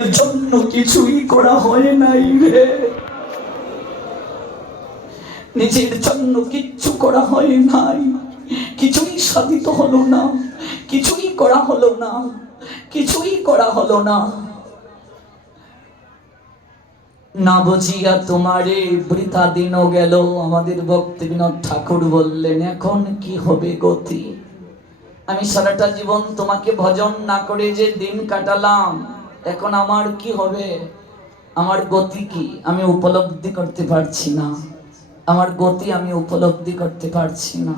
জন্য কিছুই করা হয় নাই রে, নিজের জন্য কিচ্ছু করা হয় নাই, কিছুই সাধিত হলো না, কিছুই করা হলো না, কিছুই করা হলো না। না বুঝিয়া তোমারে বৃথা দিন গেল। আমাদের ভক্তি বিনোদ ঠাকুর বললেন, এখন কি হবে গতি? আমি সারাটা জীবন তোমাকে ভজন না করে যে দিন কাটালাম, এখন আমার কি হবে? আমার গতি কি আমি উপলব্ধি করতে পারছি না, আমার গতি আমি উপলব্ধি করতে পারছি না।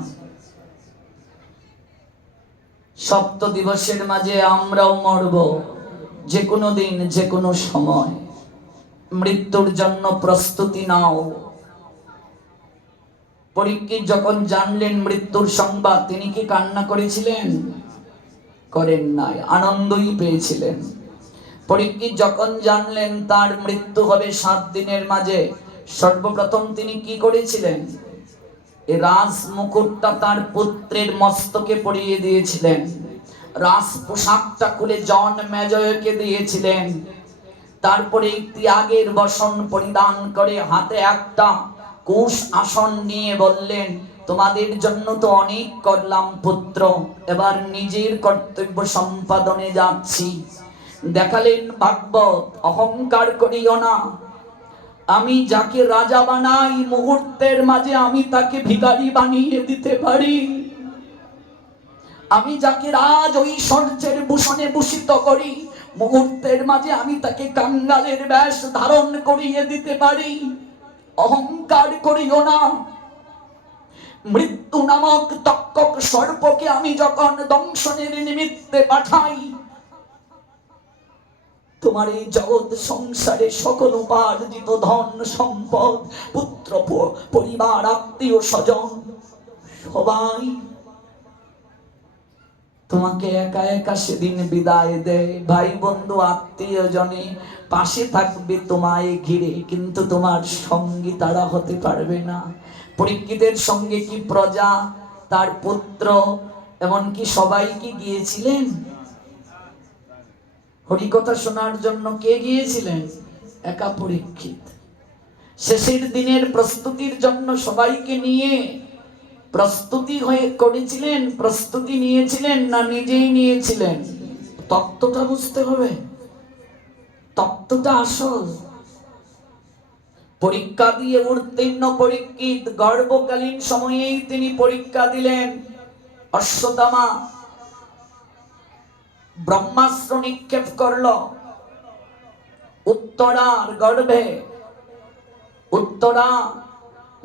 সপ্ত দিবসের মাঝে আমরাও মরব, যে কোনো দিন, যে কোনো সময়। মৃত্যুর জন্য প্রস্তুতি নাও। পরীক্ষিত যখন জানলেন মৃত্যুর সংবাদ, তিনি কি কান্না করেছিলেন? করেন নাই, আনন্দই পেয়েছিলেন। পরীক্ষিত যখন জানলেন তার মৃত্যু হবে 7 দিনের মাঝে, সর্বপ্রথম তিনি কি করেছিলেন? এই রাজ মুকুটটা তার পুত্রের মস্তকে পরিয়ে দিয়েছিলেন, রাজ পোশাকটা খুলে জন মেজয়কে দিয়েছিলেন। তারপরে ত্যাগের বসন পরিধান করে হাতে একটা কুশ আসন নিয়ে বললেন, তোমাদের জন্য তো অনেক করলাম পুত্র, এবার নিজের কর্তব্য সম্পাদনে যাচ্ছি। দেখালেন ভাগবত, অহংকার করিও না, আমি যাকে রাজা বানাই মুহূর্তের মাঝে আমি তাকে ভিখারি বানিয়ে দিতে পারি। আমি যাকে রাজ ঐশ্বর্যের ভূষণে ভূষিত করি, মুহূর্তের মাঝে আমি তাকে কাঙ্গালের বেশ ধারণ করিয়ে দিতে পারি। অহংকার করিও না। মৃত্যু নামক তক্ষক সর্পকে আমি যখন দংশনের নিমিত্তে পাঠাই, তোমার এই জগৎ সংসারে সকল উপার্জিত ধন সম্পদ, পুত্র পরিবার, আত্মীয় স্বজন সবাই তোমাকে একা একা সেদিন বিদায় দেয়। ভাই বন্ধু আত্মীয় জনে পাশে থাকবে তোমায় ঘিরে, কিন্তু তোমার সঙ্গী তারা হতে পারবে না। পরীক্ষিতের সঙ্গে কি প্রজা, তার পুত্র, এমনকি সবাই কি গিয়েছিলেন? হরিকথা শোনার জন্য কে গিয়েছিলেন? একা পরীক্ষিত। শেষের দিনের প্রস্তুতির জন্য সবাইকে নিয়ে প্রস্তুতি হয়ে করেছিলেন, প্রস্তুতি নিয়েছিলেন না নিজেই নিয়েছিলেন? তত্ত্বটা বুঝতে হবে, তত্ত্বটা আসল। পরীক্ষা দিয়ে উত্তীর্ণ পরীক্ষিত গর্ভকালীন সময়েই তিনি পরীক্ষা দিলেন। অশ্বত্থামা ব্রহ্মাস্ত্র নিক্ষেপ করল উত্তরার গর্ভে। উত্তরা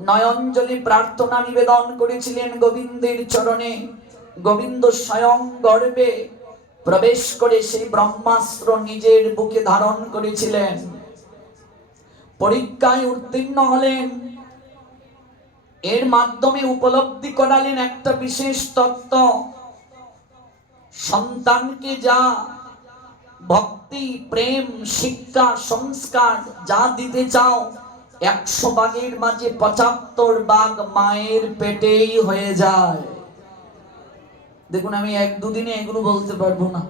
নয়নজলি প্রার্থনা নিবেদন করেছিলেন গোবিন্দের চরণে। গোবিন্দ স্বয়ং গর্ভে প্রবেশ করে সেই ব্রহ্মাস্ত্র নিজের বুকে ধারণ করেছিলেন। পরীক্ষায় উত্তীর্ণ হলেন, এর মাধ্যমে উপলব্ধি করালেন একটা বিশেষ তত্ত্ব। সন্তানকে যা ভক্তি, প্রেম, শিক্ষা, সংস্কার যা দিতে চাও, 100 ভাগের মাঝে 75 ভাগ মায়ের পেটেই হয়ে যায়। দেখুন, আমি 1-2 দিনে এগুলো বলতে পারবো না।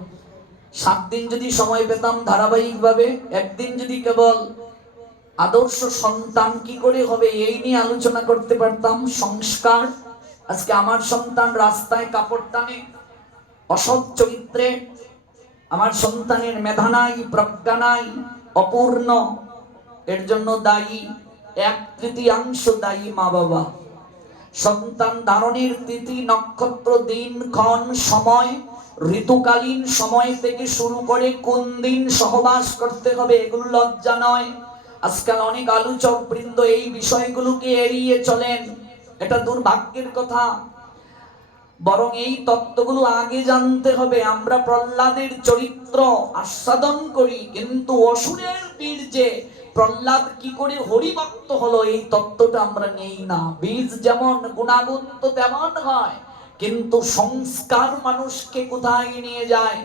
7 দিন যদি সময় পেতাম ধারাবাহিক ভাবে, একদিন যদি কেবল আদর্শ সন্তান কি করে হবে এই নিয়ে আলোচনা করতে পারতাম, সংস্কার। আজকে আমার সন্তান রাস্তায় কাপড় টানে, অসৎ চরিত্রে, আমার সন্তানের মেধা নাই, প্রজ্ঞা নাই, অপূর্ণ, এর জন্য দায়ী 1/3 দায়ী মা বাবা। সন্তান ধারণের তিথি, নক্ষত্র, দিন, ক্ষণ, সময়, ঋতুকালীন সময় থেকে শুরু করে কোন দিন সহবাস করতে হবে, এগুলো লজ্জা নয়। আজকাল অনেক আলোচক বৃন্দ এই বিষয়গুলোকে এড়িয়ে চলেন, এটা দুর্ভাগ্যের কথা। বরং এই তত্ত্বগুলো আগে জানতে হবে। আমরা প্রহ্লাদের চরিত্র আস্বাদন করি, কিন্তু অসুরের বীর্যে প্রহ্লাদ কি করে হরিভক্ত হলো এই তত্ত্বটা আমরা নেই না। বীজ যেমন গুণাগুণ তো তেমন হয়, কিন্তু সংস্কার মানুষকে কোথায় নিয়ে যায়?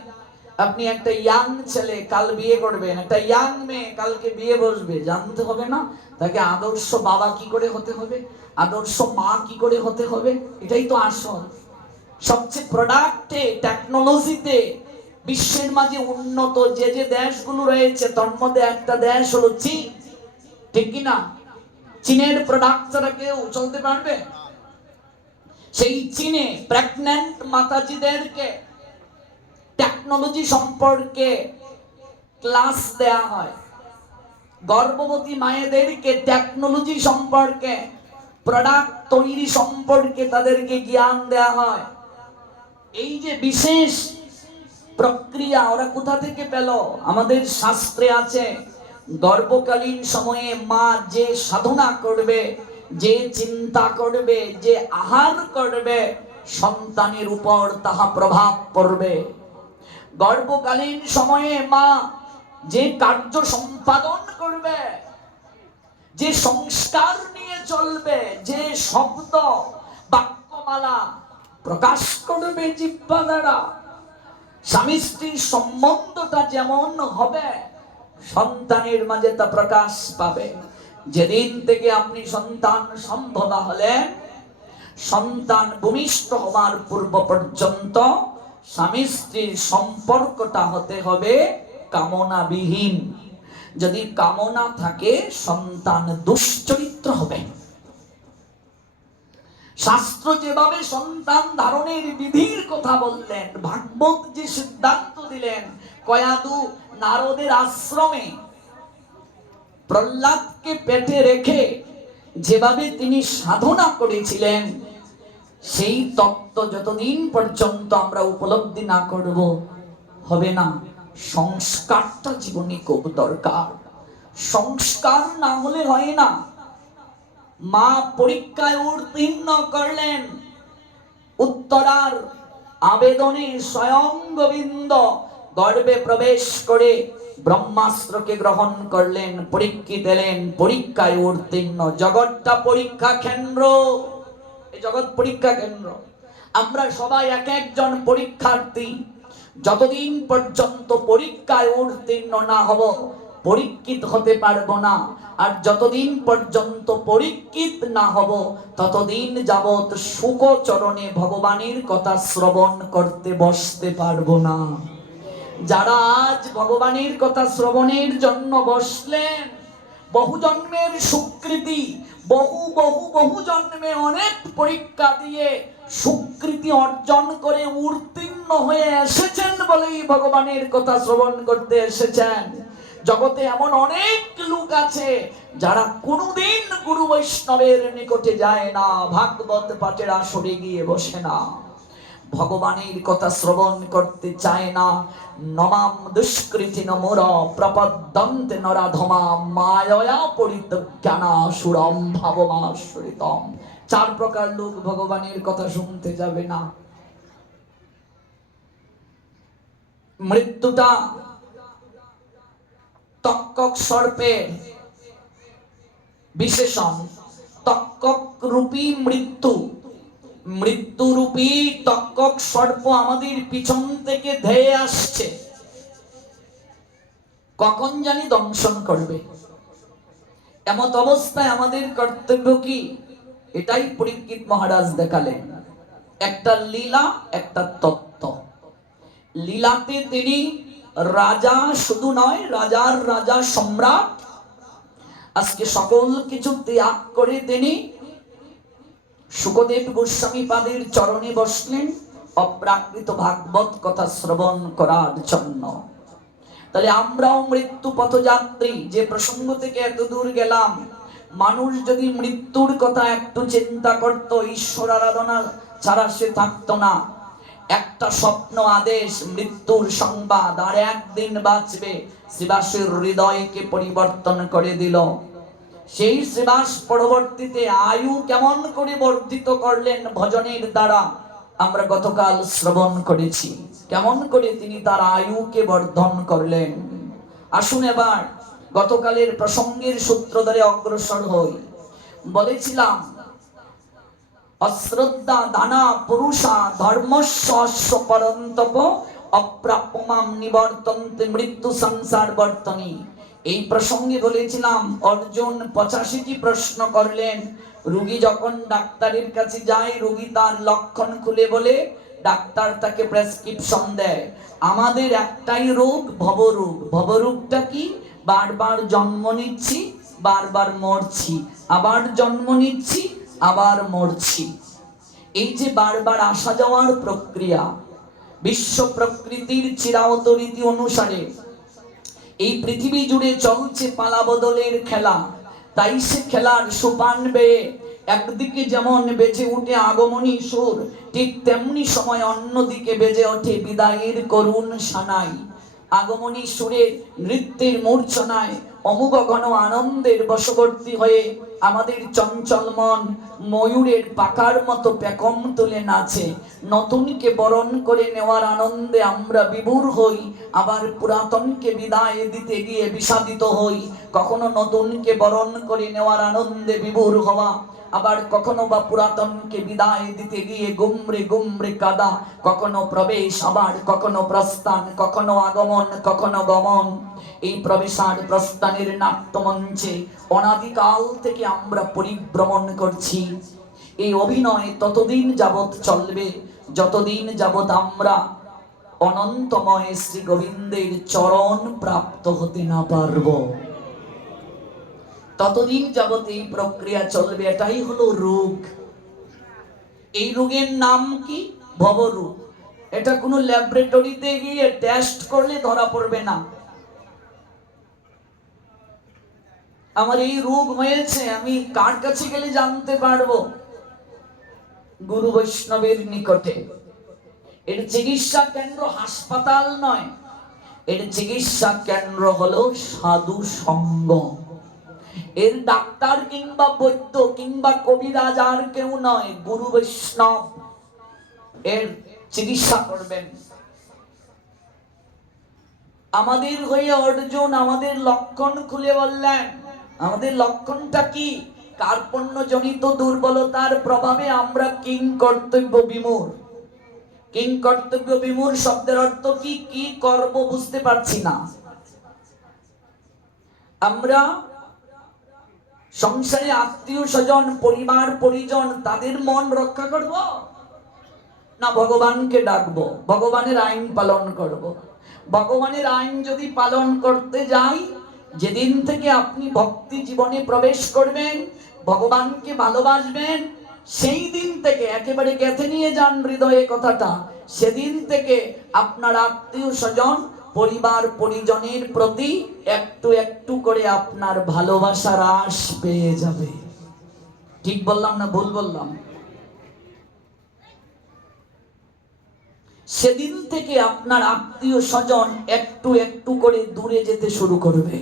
আপনি একটা ইয়াং ছেলে কাল বিয়ে করবেন, একটা ইয়াং মেয়ে কালকে বিয়ে বসবে, জানতে হবে না তাকে আদর্শ বাবা কি করে হতে হবে, আদর্শ মা কি করে হতে হবে? এটাই তো আসল। সবচেয়ে প্রোডাক্টে, টেকনোলজিতে বিশ্বের মাঝে উন্নত যে যে দেশগুলো রয়েছে তার মধ্যে একটা দেশ হলো চীন, ঠিক কিনা? চীনের প্রোডাক্ট ছাড়া কেউ চলতে পারবে? সেই চীনে প্রেগন্যান্ট মাতাজিদেরকে টেকনোলজি সম্পর্কে ক্লাস দেয়া হয়, গর্ভবতী মায়েদেরকে টেকনোলজি সম্পর্কে, প্রোডাক্ট তৈরি সম্পর্কে তাদেরকে জ্ঞান দেয়া হয়। এই যে বিশেষ প্রক্রিয়া ওরা কোথা থেকে পেল? আমাদের শাস্ত্রে আছে, গর্ভকালীন সময়ে মা যে সাধনা করবে, যে চিন্তা করবে, যে আহার করবে, সন্তানের উপর তাহা প্রভাব পড়বে। গর্ভকালীন সময়ে মা যে কার্য সম্পাদন করবে, যে সংস্কার নিয়ে চলবে, যে শব্দ বাক্যমালা প্রকাশ করবে জিহ্বা দ্বারা, স্বামী স্ত্রীর সম্বন্ধটা যেমন হবে সন্তানের মাঝে তা প্রকাশ পাবে। যেদিন থেকে আপনি সন্তান সম্ভবা হলেন, সন্তান ভূমিষ্ঠ হওয়ার পূর্ব পর্যন্ত স্বামী স্ত্রীর সম্পর্কটা হতে হবে কামনাবিহীন। যদি কামনা থাকে সন্তান দুশ্চরিত্র হবে। শাস্ত্র যেভাবে সন্তান ধারণের বিধির কথা বললেন, ভাগবত যে সিদ্ধান্ত দিলেন, কয়াদু নারদের আশ্রমে প্রহ্লাদকে পেটে রেখে যেভাবে তিনি সাধনা করেছিলেন, সেই তত্ত্ব যতদিন পর্যন্ত আমরা উপলব্ধি না করব হবে না। সংস্কারটা জীবনে খুব দরকার। সংস্কার না হলে হয় না। মা পরীক্ষায় উত্তীর্ণ করলেন, উত্তরার আবেদনে স্বয়ং গোবিন্দ গর্ভে প্রবেশ করে ব্রহ্মাস্ত্রকে গ্রহণ করলেন, পরীক্ষিত এলেন, পরীক্ষায় উত্তীর্ণ। জগৎটা পরীক্ষা কেন্দ্র, এই জগৎ পরীক্ষা কেন্দ্র। আমরা সবাই এক একজন পরীক্ষার্থী। যতদিন পর্যন্ত পরীক্ষায় উত্তীর্ণ না হব পরীক্ষিত হতে পারবো না। আর যতদিন পর্যন্ত পরীক্ষিত না হব ততদিন যাবৎ শুকচরণে ভগবানের কথা শ্রবণ করতে বসতে পারবো না। যারা আজ ভগবানের কথা শ্রবণের জন্য বসলেন, বহু জন্মের সুকৃতি, বহু বহু বহু জন্মে অনেক পরীক্ষা দিয়ে সুকৃতি অর্জন করে উত্তীর্ণ হয়ে এসেছেন বলেই ভগবানের কথা শ্রবণ করতে এসেছেন। জগতে এমন অনেক লোক আছে যারা কোনোদিন গুরু বৈষ্ণবের নিকটে যায় না, ভাগবত পাঠের আসরে গিয়ে বসে না, ভগবানের কথা শ্রবণ করতে চায় না। নমাম দুষ্কৃতি নমোর প্রপদ্যন্তে নরাধমা মায়য়া পরিত্যানা সুরম ভাবমাশ্রিতম। চার প্রকার লোক ভগবানের কথা শুনতে যাবে না। মৃত্যুটা তক্ষক সর্পের বিশেষণ। তক্ষক রূপী মৃত্যু, মৃত্যুরূপী তক্ষক সর্প আমাদের পিছন থেকে ধেয়ে আসছে, কখন জানি দংশন করবে। এমত অবস্থায় আমাদের কর্তব্য কি? এটাই পরীক্ষিত মহারাজ দেখালেন, একটা লীলা, একটা তত্ত্ব। লীলাতে তিনি রাজা শুধু নয়, রাজার রাজা সম্রাট। আজকে সকল কিছু ত্যাগ করে তিনি শুকদেব গোস্বামী পাদের চরণে বসলেন অপ্রাকৃত ভাগবত কথা শ্রবণ করার জন্য। তাহলে আমরাও মৃত্যু পথযাত্রী। যে প্রসঙ্গ থেকে এত দূর গেলাম, মানুষ যদি মৃত্যুর কথা একটু চিন্তা করত, ঈশ্বর আরাধনা ছাড়া সে থাকতো না। একটা স্বপ্ন আদেশ, মৃত্যুর সংবাদ, আর একদিন বাঁচবে, শ্রীবাসের হৃদয়কে পরিবর্তন করে দিল। সেই শ্রীবাস পরবর্তীতে আয়ু কেমন করে বর্ধিত করলেন ভজনের দ্বারা আমরা গতকাল শ্রবণ করেছি। কেমন করে তিনি তার আয়ুকে বর্ধন করলেন। আসুন এবার গতকালের প্রসঙ্গের সূত্র ধরে অগ্রসর হই। বলেছিলাম, অশ্রদ্ধা দানা পুরুষা ধর্মস্য পরন্তপ অপ্রাপ্যমাম নিবর্তন্তে মৃত্যু সংসার বর্তনী। এই প্রসঙ্গে বলেছিলাম অর্জুন 85টি প্রশ্ন করলেন। রোগী যখন ডাক্তারের কাছে যায়, রোগী তার লক্ষণ খুলে বলে, ডাক্তার তাকে প্রেসক্রিপশন দেয়। আমাদের একটাই রোগ, ভবরোগ। ভবরোগটা কি? বারবার জন্ম নিচ্ছি, বারবার মরছি, আবার জন্ম নিচ্ছি, আবার মরছি। এই যে বারবার আসা যাওয়ার প্রক্রিয়া, বিশ্ব প্রকৃতির চিরায়ত রীতি অনুসারে এই পৃথিবী জুড়ে চলছে পালা বদলের খেলা। তাই সে খেলার সোপান বেয়ে একদিকে যেমন বেজে উঠে আগমনী সুর, ঠিক তেমনি সময় অন্যদিকে বেজে ওঠে বিদায়ের করুণ সানাই। আগমনী সুরের নৃত্যের মূর্ছনায় অমুক ঘন আনন্দের বশবর্তী হয়ে আমাদের চঞ্চল মন ময়ূরের পাখার মতো পেকম তুলে নাচে। নতুনকে বরণ করে নেওয়ার আনন্দে আমরা বিভোর হই, আবার পুরাতনকে বিদায় দিতে গিয়ে বিষাদিত হই। কখনো নতুনকে বরণ করে নেওয়ার আনন্দে বিভোর হওয়া, আবার কখনো বা পুরাতনকে বিদায় দিতে গিয়ে গুমরে গুমরে কাদা। কখনো প্রবেশ, আবার কখনো প্রস্থান, কখনো আগমন, কখনো গমন। এই প্রবেশ আর প্রস্থানের নাট্যমঞ্চে অনাদিকাল থেকে আমরা পরিভ্রমণ করছি। এই অভিনয় ততদিন যাবৎ চলবে যতদিন যাবৎ আমরা অনন্তময় শ্রী গোবিন্দের চরণ প্রাপ্ত হতে না পারব। ততদিন যাবৎ এই প্রক্রিয়া চলবে। এটাই হলো রোগ। এই রোগের নাম কি? ভবরোগ। এটা কোনো ল্যাবরেটরিতে গিয়ে টেস্ট করলে ধরা পড়বে না। আমার এই রোগ হয়েছে, আমি কার কাছে গেলে জানতে পারবো? গুরু বৈষ্ণবের নিকটে। এর চিকিৎসা কেন্দ্র হাসপাতাল নয়, এর চিকিৎসা কেন্দ্র হলো সাধু সঙ্গ। এর ডাক্তার কিংবা বৈদ্য কিংবা কবিরাজ আর কেউ নয়, গুরু বৈষ্ণব এর চিকিৎসা করবেন। আমাদের হয়ে অর্জুন আমাদের লক্ষণ খুলে বললেন। আমাদের লক্ষণটা কি? কার্পণ্যজনিত দুর্বলতার প্রভাবে আমরা কিং কর্তব্য বিমূঢ়। কিং কর্তব্য বিমূঢ় শব্দের অর্থ কি? কি করব বুঝতে পারছি না। আমরা সংসারে আত্মীয় স্বজন, পরিবার পরিজন, তাদের মন রক্ষা করব না ভগবানকে ডাকবো, ভগবানের আইন পালন করব? ভগবানের আইন যদি পালন করতে যাই, যেদিন থেকে আপনি ভক্তি জীবনে প্রবেশ করবেন, ভগবানকে ভালোবাসবেন, সেই দিন থেকে একেবারে গেঁথে নিয়ে যান হৃদয়ে কথাটা, সেদিন থেকে আপনার আত্মীয় স্বজন, পরিবার পরিজনের প্রতি একটু একটু করে আপনার ভালোবাসা হ্রাস পেয়ে যাবে। ঠিক বললাম না ভুল বললাম? সেদিন থেকে আপনার আত্মীয় স্বজন একটু একটু করে দূরে যেতে শুরু করবে।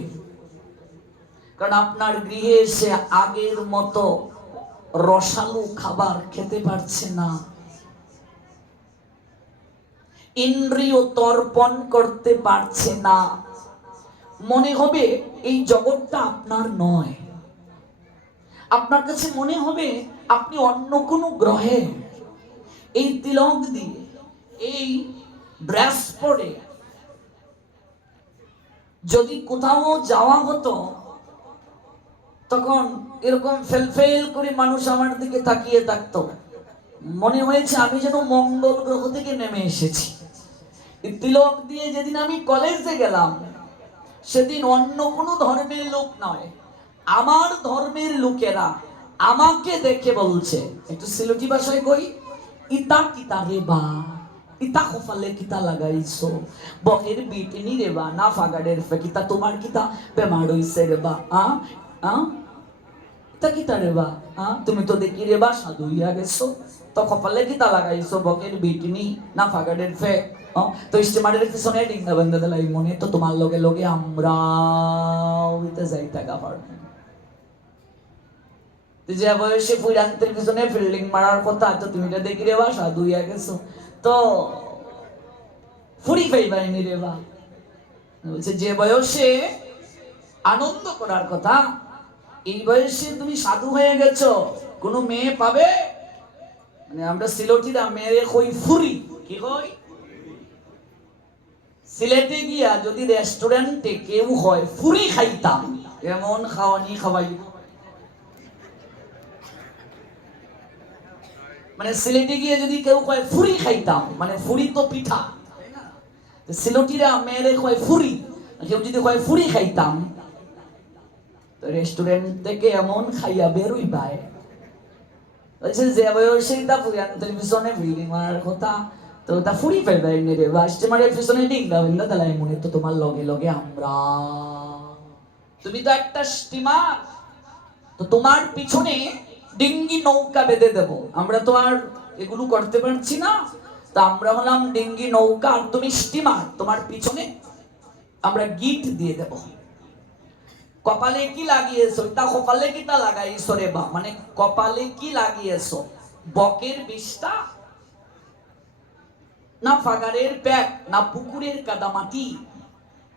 কারণ আপনার গৃহে এসে আগের মতো রসালো খাবার খেতে পারছে না, ইন্দ্রিয় তর্পণ করতে পারছে না। মনে হবে এই জগৎটা আপনার নয়। আপনার কাছে মনে হবে আপনি অন্য কোনো গ্রহে। এই তিলক দিয়ে, এই ড্রেস পরে যদি কোথাও যাওয়া হতো, তখন এরকম ফেলফেল করে মানুষ আমার দিকে তাকিয়ে থাকতো, মনে হয়েছে আমি যেন মঙ্গল গ্রহ থেকে নেমে এসেছি। তিলক দিয়ে যেদিন আমি কলেজে গেলাম, সেদিন অন্য কোনো ধর্মের লোক নয়, আমার ধর্মের লোকেরা আমাকে দেখে বলছে, একটু সিলেটি ভাষায় কই, ইতা কিতা রে বা, ইতা কপালে কিতা লাগাইছো, বকের বিটনি রে বা, না ফাগাড়ের ফে কিতা, তোমার কিতা বেমার হইছে রে বা, ইতা কিতা রে বা, তুমি তো দেখি রে বা সাধু হইয়া গেছো, তো কপালে কিতা লাগাইছো, বকের বিটনি না ফাগাড়ের ফে। তো স্টিমারের পিছনে ডিঙ্গা বান্ধা দিলাই মনে, তো তোমার লগে লগে আমরাও হইতে যাই টাকা পারবে। যে বয়সে ফুইরান্তের পিছনে ফিল্ডিং মারার কথা, তো তুমি তো দেখি রে বা সাধু হইয়া গেছো, তো ফুরি পাইবাইনি রে বা। বলছে যে বয়সে আনন্দ করার কথা, এই বয়সে তুমি সাধু হয়ে গেছো, কোনো মেয়ে পাবে? মানে আমরা সিলেটিরা মেয়ে কই ফুরি, কি কই? সিলেটে গিয়া যদি রেস্টুরেন্টে কেউ হয় ফুরি খাইতাম, এমন খাওয়ানি খাওয়াই। মানে সিলেটে গিয়ে যদি কেউ কয় ফুরি খাইতাম, মানে ফুরি তো পিঠা, সিলেটিরা মেয়েরে কয় ফুরি, কেউ যদি কয় ফুরি খাইতাম, তো রেস্টুরেন্ট থেকে এমন খাইয়া বেরোই ভাই, বলছে যে বয়সে তা পুরান টেলিভিশনে ফিল্ম মারার কথা, তো তা ফুরি ফেলবে এমনি রে বা স্টিমারের পিছনে ডিঙ্গা হইল, তাহলে মনে তো তোমার লগে লগে আমরা, তুমি তো একটা স্টিমার, তো তোমার পিছনে ডিঙ্গি নৌকা বেঁধে দেব, আমরা তো আর এগুলো করতে পারছি না, তা আমরা হলাম ডিঙ্গি নৌকা আর তুমি স্টিমার, তোমার পিছনে আমরা গিট দিয়ে দেব। কপালে কি লাগিয়েছো, তা কপালে কি তা লাগাইছো রে বা, মানে কপালে কি লাগিয়েছো, বকের বিষটা না ফাগারের প্যাক না পুকুরের কাদামাটি,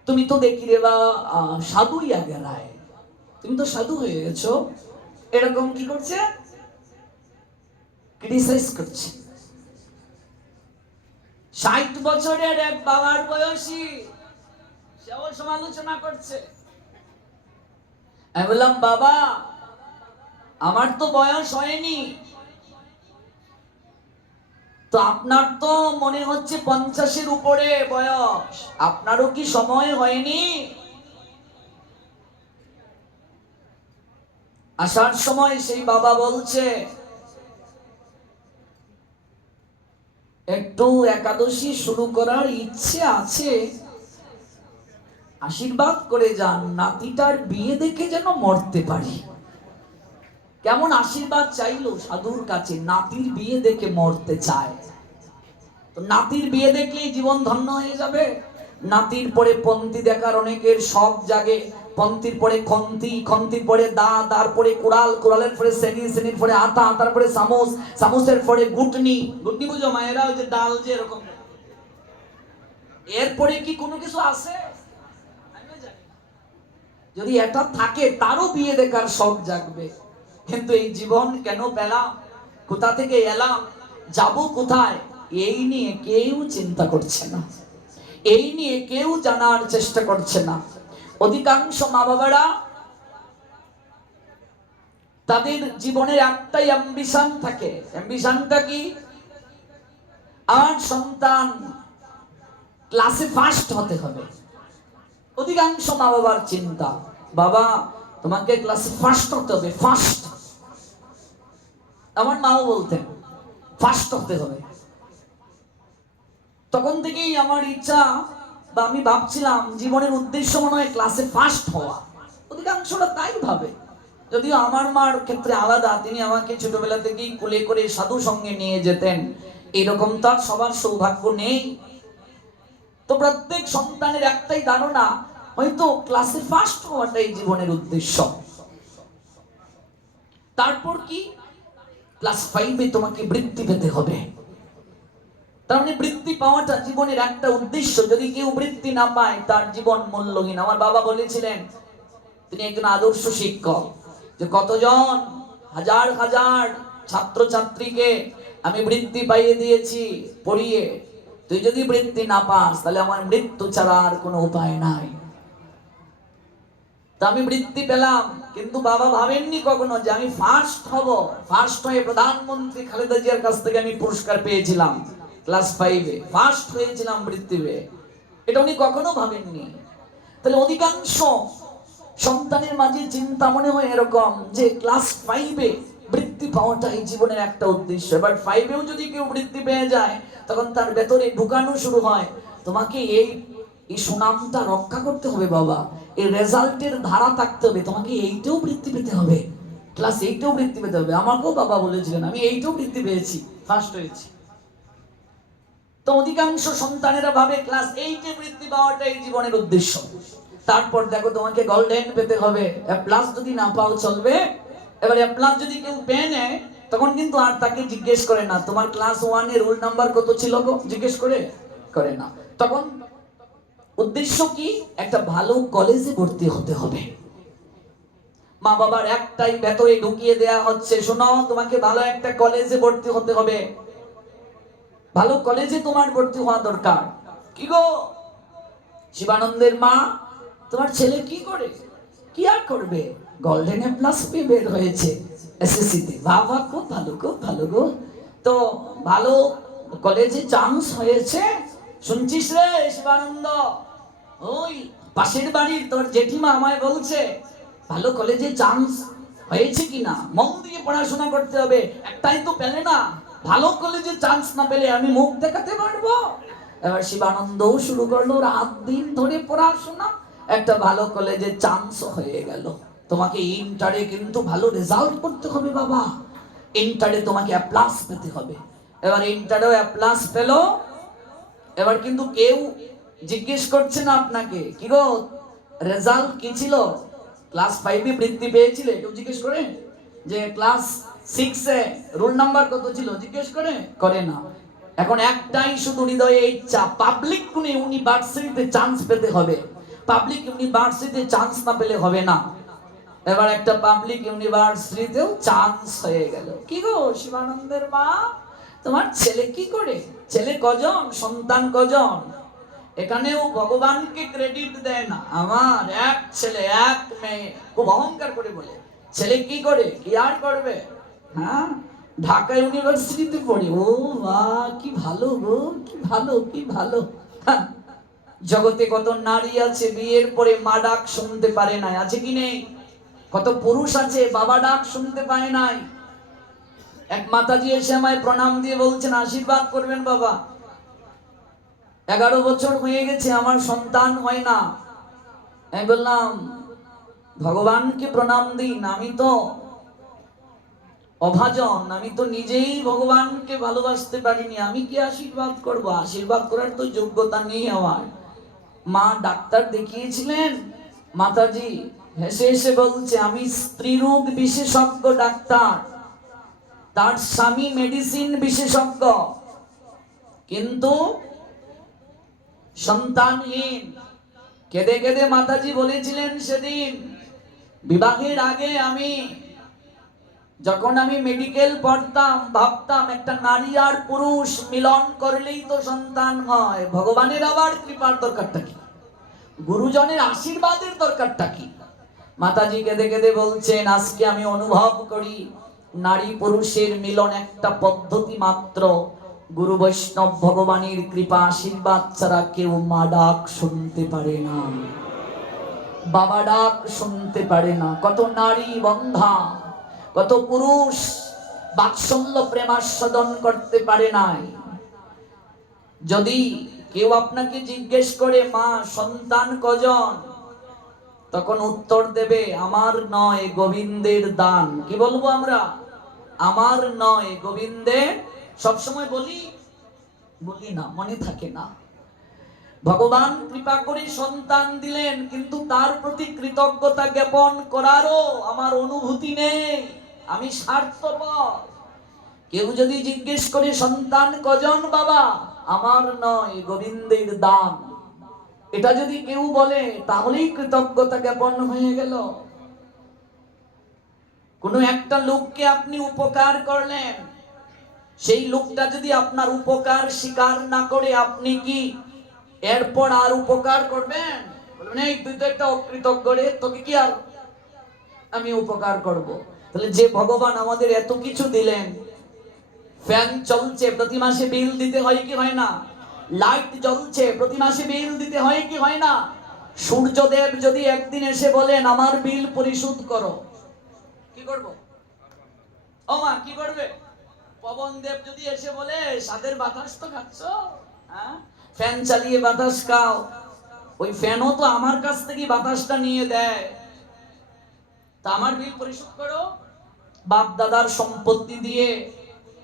তুমি তো দেখি রে বা সাধুই আগে রায়, তুমি তো সাধু হয়ে গেছো, এরকম কি করছে, ক্রিটিসাইজ করছে। 60 বছরের এক বাবার বয়সী সেও সমালোচনা করছে। আমি বললাম বাবা আমার তো বয়স হয়নি, তো আপনার তো মনে হচ্ছে 50-এর উপরে বয়স, আপনারও কি সময় হয়নি? আসার সময় সেই বাবা বলছে একটু একাদশী শুরু করার ইচ্ছে আছে, আশীর্বাদ করে যান, নাতিটার বিয়ে দেখে যেন মরতে পারি। কেমন আশীর্বাদ চাইলো সাধুর কাছে, নাতির বিয়ে দেখে মরতে চায়, তো নাতির বিয়ে দেখলেই জীবন ধন্য হয়ে যাবে। নাতির পরে পন্থী দেখার অনেকের সব জাগে, পন্থীর পরে খন্তি, খন্তির পরে দা, দার পরে কুড়াল, কুড়ালের পরে শ্রেণী, শ্রেণীর পরে আতা, আতার পরে চামচ, চামচের পরে গুটনি, গুটনি বুঝো মায়েরা, ওই যে ডাল যে এরকম, এরপরে কি কোনো কিছু আছে? যদি এটা থাকে তারও বিয়ে দেখার শখ জাগবে, কিন্তু এই জীবন কেন পেলাম, কোথা থেকে এলাম, যাব কোথায়, এই নিয়ে কেউ চিন্তা করছে না, এই নিয়ে কেউ জানার চেষ্টা করছে না। অধিকাংশ মা বাবারা তাদের জীবনের একটাই অ্যাম্বিশন থাকে, অ্যাম্বিশনটা কি, আমার সন্তান ক্লাসে ফার্স্ট হতে হবে। অধিকাংশ মা বাবার চিন্তা, বাবা তোমাকে ক্লাসে ফার্স্ট হতে হবে, ফার্স্ট। আমার মাও বলতেন ফার্স্ট হতে হবে। তখন থেকেই আমার ইচ্ছা বা আমি ভাবছিলাম জীবনের উদ্দেশ্য মনে হয় ক্লাসে ফার্স্ট হওয়া, অধিকাংশরা তাই ভাবে, যদিও আমার মার ক্ষেত্রে আলাদা, তিনি আমাকে ছোটবেলা থেকেই কোলে করে সাধু সঙ্গে নিয়ে যেতেন, এরকম তো আর সবার সৌভাগ্য নেই। তো প্রত্যেক সন্তানের একটাই ধারণা, হয়তো ক্লাসে ফার্স্ট হওয়াটাই জীবনের উদ্দেশ্য। তারপর কি, ক্লাস 5-এ তোমাকে বৃত্তি পেতে হবে, তার মানে বৃত্তি পাওয়াটা জীবনের একটা উদ্দেশ্য, যদি কেউ বৃত্তি না পায় তার জীবন মূল্যহীন। আমার বাবা বলেছিলেন, তিনি একজন আদর্শ শিক্ষক, যে কতজন হাজার হাজার ছাত্রছাত্রীকে আমি বৃত্তি পাইয়ে দিয়েছি পড়িয়ে, তুই যদি বৃত্তি না পাস তাহলে আমার মৃত্যু ছাড়া আর কোনো উপায় নাই। তা আমি বৃত্তি পেলাম, কিন্তু বাবা ভাবেননি কখনো যে আমি ফার্স্ট হব, ফার্স্ট হয়ে প্রধানমন্ত্রী খালেদা জিয়ার কাছ থেকে আমি পুরস্কার পেয়েছিলাম, ক্লাস 5-এ ফার্স্ট হয়েছিলাম বৃত্তি পেয়ে, এটা উনি কখনো ভাবেননি। তাহলে অধিকাংশ সন্তানের মাঝে চিন্তা মনে হয় এরকম যে ক্লাস 5-এ বৃত্তি পাওয়াটাই জীবনের একটা উদ্দেশ্য। এবার 5-এও যদি কেউ বৃত্তি পেয়ে যায়, তখন তার ভেতরে ঢুকানো শুরু হয়, তোমাকে এই সুনামটা রক্ষা করতে হবে বাবা, এই রেজাল্টের ধারা থাকতে হবে, তোমাকে এইটাও বৃত্তি পেতে হবে, ক্লাস 8-এও বৃত্তি পেতে হবে। আমাকেও বাবা বলেছিলেন, আমি এইটাও বৃত্তি পেয়েছি, ফার্স্ট হয়েছি। তো অধিকাংশ সন্তানেরা ভাবে ক্লাস 8-এ বৃত্তি পাওয়াটাই জীবনের উদ্দেশ্য। তারপর দেখো তোমাকে গোল্ডেন পেতে হবে, প্লাস যদি না পাও চলবে। এবার প্লাস যদি কেউ পেয়ে নেয়, তখন কিন্তু আর তাকে জিজ্ঞেস করে না তোমার ক্লাস 1-এ রোল নাম্বার কত ছিল গো, জিজ্ঞেস করে না। তখন উদ্দেশ্য কি, একটা ভালো কলেজে ভর্তি হতে হবে। মা বাবার একটাই ভেতরে ঢুকিয়ে দেয়া হচ্ছে, শোনো তোমাকে ভালো একটা কলেজে ভর্তি হতে হবে, ভালো কলেজে তোমার ভর্তি হওয়া দরকার। কি গো শিবানন্দের মা, তোমার ছেলে কি করে, কি আর করবে, গোল্ডেন এ প্লাস পেয়ে বের হয়েছে এসএসসি তে, বাবা খুব ভালো গো। তো তো ভালো কলেজে চান্স হয়েছে শুনছিস রে শিবানন্দ? ওই পাশের বাড়ির তোর জেঠিমা আমায় বলছে ভালো কলেজে চান্স হয়েছে কিনা, মন দিয়ে পড়াশোনা করতে হবে, একটাই তো পেলে না, ভালো কলেজে চান্স না পেলে আমি মুখ দেখাতে পারবো? এবার শিবানন্দও শুরু করলো রাত দিন ধরে পড়াশোনা, একটা ভালো কলেজে চান্স হয়ে গেল। তোমাকে ইন্টারে কিন্তু ভালো রেজাল্ট করতে হবে বাবা, ইন্টারে তোমাকে এ প্লাস পেতে হবে। এবার ইন্টারেও এ প্লাস পেলো। এবার কিন্তু কেউ জিজ্ঞেস করছে না আপনাকে কি গো রেজাল্ট কি ছিল, ক্লাস 5 এ বৃত্তি পেয়েছিলে, কেউ জিজ্ঞেস করে? যে ক্লাস 6 এ রোল নাম্বার কত ছিল জিজ্ঞেস করে না। এখন একটাই শুধু হৃদয়ে ইচ্ছা, পাবলিক কোন ইউনিভার্সিটিতে চান্স পেতে হবে, পাবলিক ইউনিভার্সিটিতে চান্স না পেলে হবে না। এবার একটা পাবলিক ইউনিভার্সিটিতেও চান্স হয়ে গেল। কি গো শিবানন্দের মা, তোমার ছেলে কি করে, ছেলে কজন, সন্তান কজন? এখানেও ভগবানকে ক্রেডিট দেয় না, আমার এক ছেলে এক মেয়ে, খুব অহংকার করে বলে ছেলে কি করে, কি আর করবে, হ্যাঁ ঢাকা ইউনিভার্সিটিতে পড়ে। ও বাহ কি ভালো গো, কি ভালো কি ভালো। হ্যাঁ, জগতে কত নারী আছে বিয়ের পরে মা ডাক শুনতে পারে নাই, আছে কি নেই? কত পুরুষ আছে বাবা ডাক শুনতে পায় নাই। এক মাতাজি এসে আমায় প্রণাম দিয়ে বলছেন আশীর্বাদ করবেন বাবা, 11 বছর হয়ে গেছে আমার সন্তান হয় না। আমি বললাম ভগবানকে প্রণাম দিন, আমি তো অভাজন, আমি তো নিজেই ভগবানকে ভালোবাসতে পারিনি, আমি কি আশীর্বাদ করব? আশীর্বাদ করার তো যোগ্যতা নেই আমার। মা ডাক্তার দেখিয়েছিলেন? মাতাজি হেসে হেসে বলছে আমি স্ত্রীরোগ বিশেষজ্ঞ ডাক্তার, তার স্বামী মেডিসিন বিশেষজ্ঞ, কিন্তু সন্তানহীন। কেঁদে কেঁদে মাতাজি বলেছিলেন সেদিন বিবাহের আগে যখন আমি মেডিকেল পড়তাম ভাবতাম একটা নারী আর পুরুষ মিলন করলেই তো সন্তান হয়, ভগবানের আবার কৃপার দরকারটা কি, গুরুজনের আশীর্বাদের দরকারটা কি? মাতাজি কেঁদে কেঁদে বলছেন আজকে আমি অনুভব করি নারী পুরুষের মিলন একটা পদ্ধতি মাত্র, গুরু বৈষ্ণব ভগবানের কৃপা আশীর্বাদ ছাড়া কেউ মা ডাক শুনতে পারে না, বাবা ডাক শুনতে পারে না। কত নারী বন্ধা, কত পুরুষ বাৎসল্য প্রেমাস্বাদন করতে পারে নাই। যদি কেউ আপনাকে জিজ্ঞেস করে মা সন্তান কজন, তখন উত্তর দেবে আমার নয় গোবিন্দের দান। কি বলবো আমরা? আমার নয় গোবিন্দের। সবসময় বলি না, মনে থাকে না। ভগবান কৃপা করে সন্তান দিলেন, কিন্তু তার প্রতি কৃতজ্ঞতা জ্ঞাপন করারও আমার অনুভূতি নেই, আমি স্বার্থপর। কেউ যদি জিজ্ঞেস করে সন্তান কজন বাবা, আমার নয় গোবিন্দের দান, এটা যদি কেউ বলে তাহলেই কৃতজ্ঞতা জ্ঞাপন হয়ে গেল। কোন একটা লোককে আপনি উপকার করলেন, সেই লোকটা যদি আপনার উপকার স্বীকার না করে আপনি কি এরপর আর উপকার করবেন? বলবেন এই তুই তো একটা অকৃতজ্ঞ রে, তোকে কি আর আমি উপকার করব? তাহলে যে ভগবান আমাদের এত কিছু দিলেন, ফ্যান চলছে প্রতি মাসে বিল দিতে হয় কি হয় না, লাইট জ্বলছে প্রতি মাসে বিল দিতে হয় কি হয় না, সূর্যদেব যদি একদিন এসে বলেন আমার বিল পরিশোধ করো, কি করব? ও মা কি করবে? পবন দেব যদি এসে বলে সাদের বাতাস তো খাচ্ছ, হ্যাঁ ফ্যান চালিয়ে বাতাস খাও, ওই ফ্যানও তো আমার কাছ থেকে বাতাসটা নিয়ে দেয়, তা আমার বিল পরিশোধ করো। বাপ দাদার সম্পত্তি দিয়ে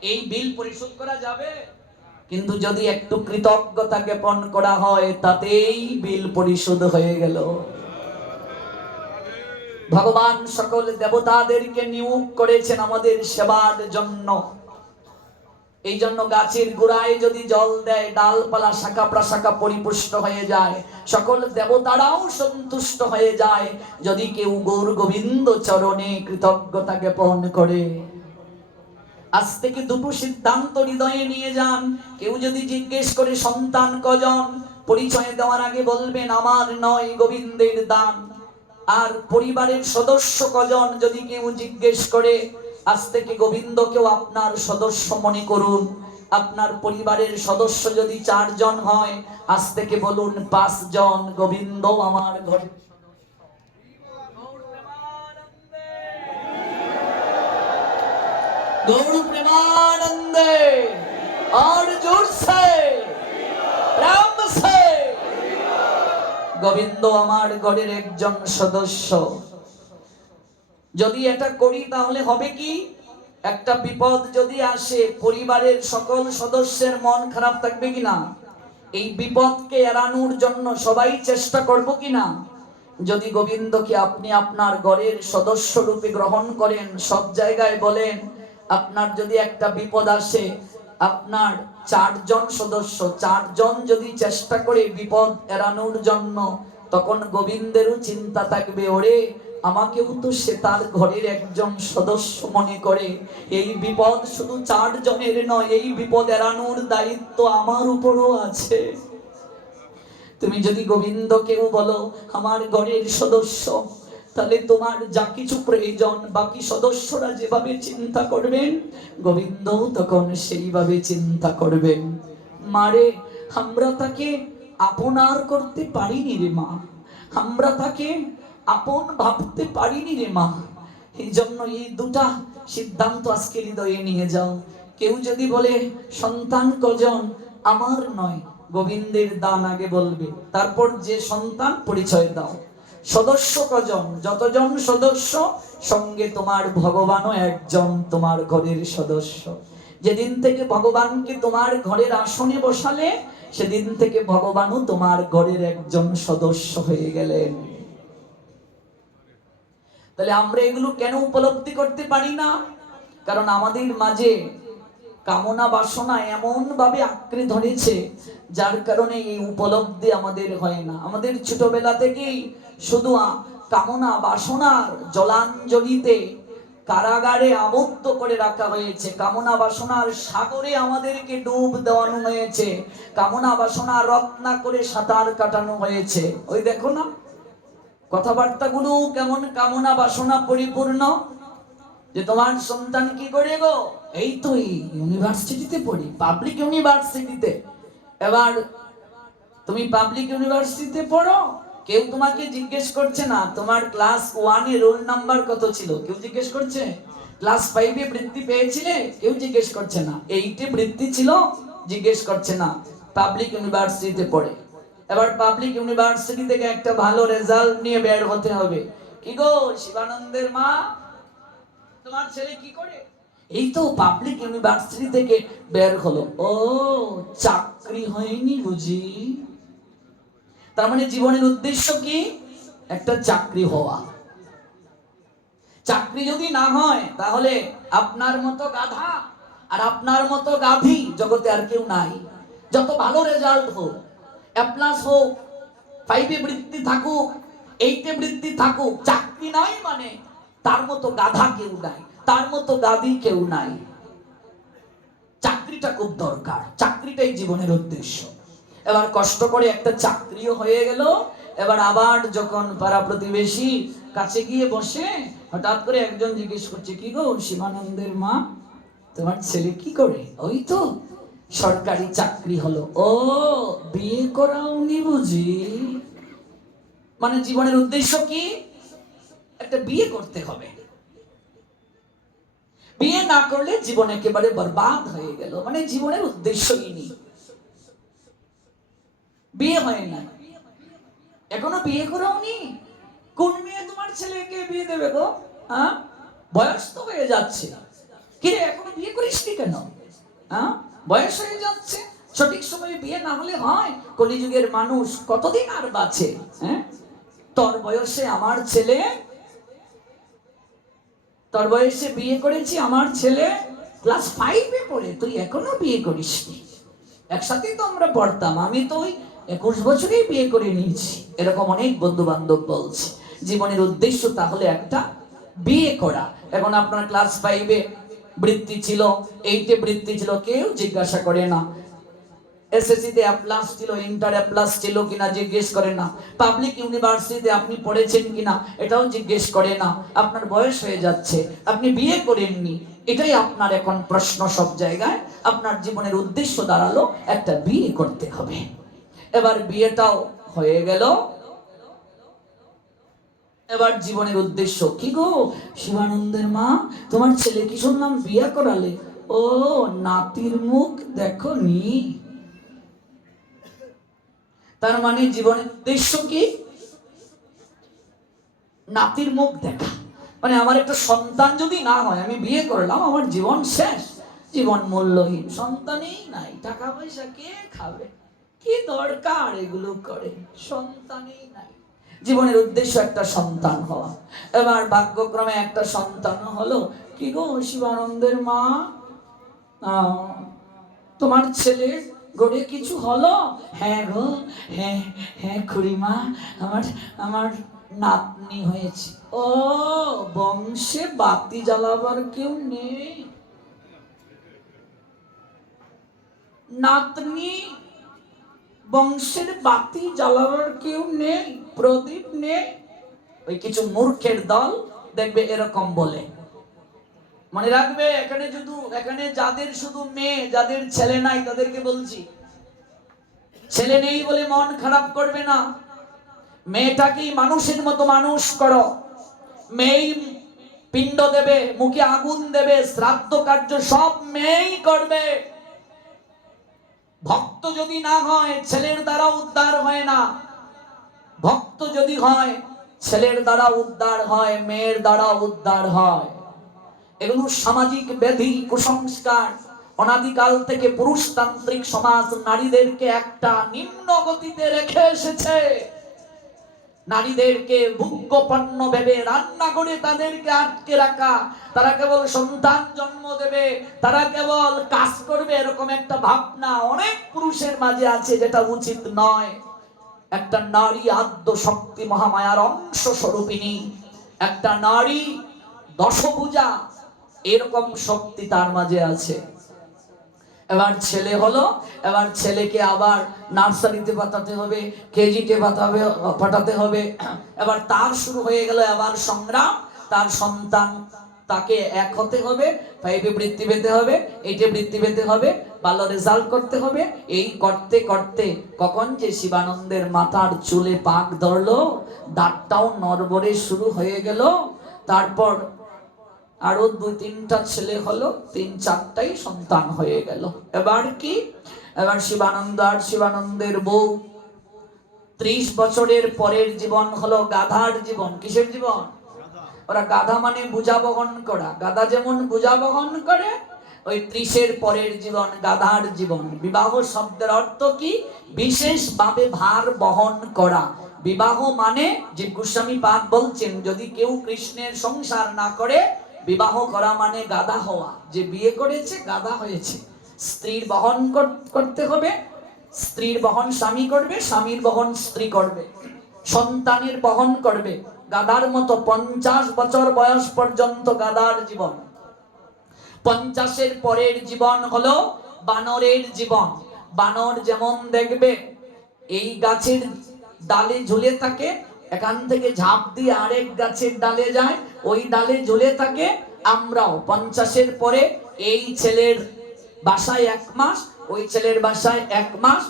এই বিল পরিশোধ করা যাবে? কিন্তু যদি একটু কৃতজ্ঞতা জ্ঞাপন করা হয় তাতেই বিল পরিশোধ হয়ে গেল। ভগবান সকল দেবতাদেরকে নিয়োগ করেছেন আমাদের সেবার জন্য। এই জন্য গাছের গোড়ায় যদি জল দেয় ডালপালা শাখা প্রশাখা পরিপুষ্ট হয়ে যায়, সকল দেবতারাও সন্তুষ্ট হয়ে যায় যদি কেউ গৌর গোবিন্দ চরণে কৃতজ্ঞতা জ্ঞাপন করে। আজ থেকে দুটো সিদ্ধান্ত হৃদয়ে নিয়ে যান। কেউ যদি জিজ্ঞেস করে সন্তান কজন, পরিচয় দেওয়ার আগে বলবেন আমার নয় গোবিন্দের দান। আর পরিবারের সদস্য কজন যদি কেউ জিজ্ঞেস করে, আজ থেকে গোবিন্দকেও আপনার সদস্য মনে করুন। আপনার পরিবারের সদস্য যদি 4 জন হয়, আজ থেকে বলুন 5 জন গোবিন্দ আমার ঘরে। गौर प्रेमानंदे और जोर से प्रेम से গোবিন্দ আমার ঘরের একজন সদস্য। যদি এটা করি তাহলে হবে কি, একটা বিপদ যদি আসে পরিবারের সকল সদস্যের মন খারাপ থাকবে কিনা? এই বিপদকে এড়ানোর জন্য সবাই চেষ্টা করব কিনা? যদি গোবিন্দকে আপনি আপনার ঘরের সদস্য রূপে গ্রহণ করেন, সব জায়গায় বলেন, আপনার যদি একটা বিপদ আসে, আপনার 4 জন সদস্য 4 জন যদি চেষ্টা করে বিপদ এড়ানোর জন্য, তখন গোবিন্দেরও চিন্তা থাকবে, ওরে আমাকেও তো সে তার ঘরের একজন সদস্য মনে করে। এই বিপদ শুধু 4 জনের নয়, এই বিপদ এড়ানোর দায়িত্ব আমার উপরও আছে। তুমি যদি গোবিন্দকেও বলো আমার ঘরের সদস্য, তাহলে তোমার যা কিছু প্রয়োজন বাকি সদস্যরা যেভাবে চিন্তা করবেন, গোবিন্দও তখন সেইভাবে চিন্তা করবেন। মারে, আমরা তাকে আপনার করতে পারিনি রে মা, আমরা তাকে আপন ভাবতে পারিনি রে মা। এই জন্য এই দুটা সিদ্ধান্ত আজকে হৃদয়ে নিয়ে যাও। কেউ যদি বলে সন্তান কজন, আমার নয়, গোবিন্দের দান আগে বলবে, তারপর যে সন্তান পরিচয় দাও। সদস্য কজন, যতজন সদস্য সঙ্গে তোমার ভগবানও একজন তোমার ঘরের সদস্য। যেদিন থেকে ভগবানকে তোমার ঘরের আসনে বসালে, সেদিন থেকে ভগবানও তোমার ঘরের একজন সদস্য হয়ে গেলেন। তাহলে আমরা এগুলো কেন উপলব্ধি করতে পারি না? কারণ আমাদের মাঝে কামনা বাসনা এমন ভাবে আঁকড়ে ধরেছে, যার কারণে এই উপলব্ধি আমাদের হয় না। আমাদের ছোটবেলা থেকেই শুধু কামনা বাসনার জলাঞ্জলিতে কারাগারে আবদ্ধ করে রাখা হয়েছে, কামনা বাসনার সাগরে আমাদেরকে ডুব দেওয়ানো হয়েছে, কামনা বাসনা রত্না করে সাঁতার কাটানো হয়েছে। ওই দেখো না কথাবার্তাগুলো কেমন কামনা বাসনা পরিপূর্ণ। যে তোমার সন্তান কি করে গো, এই তো ইউনিভার্সিটিতে পড়ি, পাবলিক ইউনিভার্সিটিতে। এবার তুমি পাবলিক ইউনিভার্সিটিতে পড়ো, কেউ তোমাকে জিজ্ঞেস করছে না তোমার ক্লাস 1 এ রোল নাম্বার কত ছিল, কেউ জিজ্ঞেস করছে? ক্লাস 5 এ বৃত্তি পেয়েছিলে, কেউ জিজ্ঞেস করছে না। 8 এ বৃত্তি ছিল, জিজ্ঞেস করছে না। পাবলিক ইউনিভার্সিটিতে পড়ে। এবার পাবলিক ইউনিভার্সিটি থেকে একটা ভালো রেজাল্ট নিয়ে বের হতে হবে। কি গো শিবানন্দের মা, তোমার ছেলে কি করে? এই তো পাবলিক ইউনিভার্সিটি থেকে বের হলো। ও, চাকরি হয়নি বুঝি? তার মানে জীবনের উদ্দেশ্য কি? একটা চাকরি হওয়া। চাকরি যদি না হয়, তাহলে আপনার মতো গাধা আর আপনার মতো গাধী জগতে আর কেউ নাই। যত ভালো রেজাল্ট হোক, A+ হোক, 5 এ বৃত্তি থাকুক, 8 এ বৃত্তি থাকুক, চাকরি নাই মানে তার মতো গাধা কেউ নাই, তার মতো গাধী কেউ নাই। চাকরিটা খুব দরকার, চাকরিটাই জীবনের উদ্দেশ্য। এবার কষ্ট করে একটা চাকরিও হয়ে গেল। এবার আবার যখন পাড়া প্রতিবেশী কাছে গিয়ে বসে, হঠাৎ করে একজন জিজ্ঞেস করছে, কি গো শিবানন্দের মা, তোমার ছেলে কি করে? ওই তো সরকারি চাকরি হলো। ও, বিয়ে করাওনি বুঝি? মানে জীবনের উদ্দেশ্য কি? একটা বিয়ে করতে হবে। বিয়ে না করলে জীবন একেবারে বরবাদ হয়ে গেল, মানে জীবনের উদ্দেশ্যই নেই। বিয়ে হয় না, এখনো বিয়ে করাওনি? কোন মেয়ে তোমার ছেলেকে বিয়ে দেবে গো? হ্যাঁ, বয়স তো হয়ে যাচ্ছে, কিরে এখনো বিয়ে করিসনি কেন? হ্যাঁ, বয়স হয়ে যাচ্ছে, সঠিক সময়ে বিয়ে না হলে হয়? কলিযুগের মানুষ কতদিন আর বাঁচে? হ্যাঁ, তোর বয়সে আমার ছেলে, তোর বয়সে বিয়ে করেছি, আমার ছেলে ক্লাস 5 এ পড়ে, তুই এখনো বিয়ে করিসনি? একসাথেই তো আমরা পড়তাম, আমি তো ওই 21 বছরেই বিয়ে করে নিয়েছি। এরকম অনেক বন্ধু বান্ধব বলছে। জীবনের উদ্দেশ্য তাহলে একটা বিয়ে করা। এখন আপনার ক্লাস 5 এ বৃত্তি ছিল, 8 এ বৃত্তি ছিল, কেউ জিজ্ঞাসা করে না। এসএসসিতে এ প্লাস ছিল, ইন্টার এ প্লাস ছিল কিনা জিজ্ঞেস করে না। পাবলিক ইউনিভার্সিটিতে আপনি পড়েছেন কিনা এটাও জিজ্ঞেস করে না। আপনার বয়স হয়ে যাচ্ছে, আপনি বিয়ে করেননি, এটাই আপনার এখন প্রশ্ন সব জায়গায়। আপনার জীবনের উদ্দেশ্য দাঁড়ালো একটা বিয়ে করতে হবে। এবার বিয়েটাও হয়ে গেল। এবার জীবনের উদ্দেশ্য কি গো শিবানন্দের মা, তোমার ছেলে কি শুনলাম বিয়ে করালে? ও, নাতির মুখ দেখো নি। তার মানে জীবনের উদ্দেশ্য কি? নাতির মুখ দেখা। মানে আমার একটা সন্তান যদি না হয়, আমি বিয়ে করলাম, আমার জীবন শেষ, জীবন মূল্যহীন, সন্তানই নাই, টাকা পয়সা কে খাবে, কি দরকার এগুলো করে, সন্তানই নাই। জীবনের উদ্দেশ্য একটা সন্তান হওয়া। এবার ভাগ্যক্রমে একটা সন্তান হলো। কি গো শিবানন্দের মা, তোমার ছেলে গড়ে কিছু হলো? হ্যাঁ গো, হ্যাঁ হ্যাঁ খুড়িমা, আমার আমার নাতনি হয়েছে। ও, বংশে বাতি জ্বালাবার কেউ নেই? নাতনি, বংশের বাতি জ্বালাবার কেউ নেই, প্রদীপ নেই? ওই কিছু মূর্খের দল দেখবে এরকম বলে। মনে রাখবে, এখানে যাদের শুধু মেয়ে, যাদের ছেলে নাই তাদেরকে বলছি, ছেলে নেই বলে মন খারাপ করবে না। মেয়েটাকেই মানুষের মতো মানুষ করো। মেয়েই পিণ্ড দেবে, মুখে আগুন দেবে, শ্রাদ্ধ কার্য সব মেয়েই করবে। ভক্ত যদি না হয় ছেলের দ্বারা উদ্ধার হয় না। ভক্ত যদি হয় ছেলের দ্বারা উদ্ধার হয়, মেয়ের দ্বারা উদ্ধার হয়। এগুলো সামাজিক ব্যাধি, কুসংস্কার। অনাদিকাল থেকে পুরুষতান্ত্রিক সমাজ নারীদেরকে একটা নিম্ন গতিতে রেখে এসেছে। নারীদেরকে ভোগ্যপণ্য ভেবে রান্না করে তাদেরকে আটকে রাখা। তারা কেবল সন্তান জন্ম দেবে, তারা কেবল কাজ করবে, এরকম একটা ভাবনা অনেক পুরুষের মাঝে আছে, যেটা উচিত নয়। একটা নারী আদ্য শক্তি মহামায়ার অংশ স্বরূপিণী, একটা নারী দশভুজা, এরকম শক্তি তার মাঝে আছে। এবার ছেলে হলো, এবার ছেলেকে আবার নার্সারিতে পাঠাতে হবে, কেজিতে পাঠাতে হবে। এবার তার শুরু হয়ে গেল এবার সংগ্রাম। তার সন্তান, তাকে এক হতে হবে, 5 বৃত্তি পেতে হবে, 8 বৃত্তি পেতে হবে, ভালো রেজাল্ট করতে হবে। এই করতে করতে কখন যে শিবানন্দের মাথার চুলে পাক ধরলো, দাঁতটাও নড়বড়ে শুরু হয়ে গেল। তারপর আরো 2-3টা ছেলে হলো, 3-4টাই সন্তান হয়ে গেল। এবার কি? এবার শিবানন্দ আর শিবানন্দের বউ 30 বছরের পরের জীবন হলো গাধার জীবন। কিসের জীবন? ওরা গাধা মানে বোঝা বহন করা। গাধা যেমন বোঝা বহন করে, ওই 30-এর পরের জীবন গাধার জীবন। বিবাহ শব্দের অর্থ কি? বিশেষভাবে ভার বহন করা। বিবাহ মানে, যে গোস্বামী পাদ বলছেন, যদি কেউ কৃষ্ণের সংসার না করে, বিবাহ করা মানে গাধা হওয়া। যে বিয়ে করেছে গাধা হয়েছে। স্ত্রীর বহন করতে হবে, স্ত্রীর বহন স্বামী করবে, স্বামীর বহন স্ত্রী করবে, সন্তানের বহন করবে। গাধার মতো 50 বছর বয়স পর্যন্ত গাধার জীবন। 50-এর পরের জীবন হলো বানরের জীবন। বানর যেমন দেখবে এই গাছের ডালে ঝুলে থাকে, এখান থেকে ঝাঁপ দিয়ে আরেক গাছের ডালে যায়, ওই ডালে ঝুলে থাকে। আমরাও 50-এর পরে এই ছেলের বাসায় 1 মাস, ওই ছেলের বাসায় 1 মাস,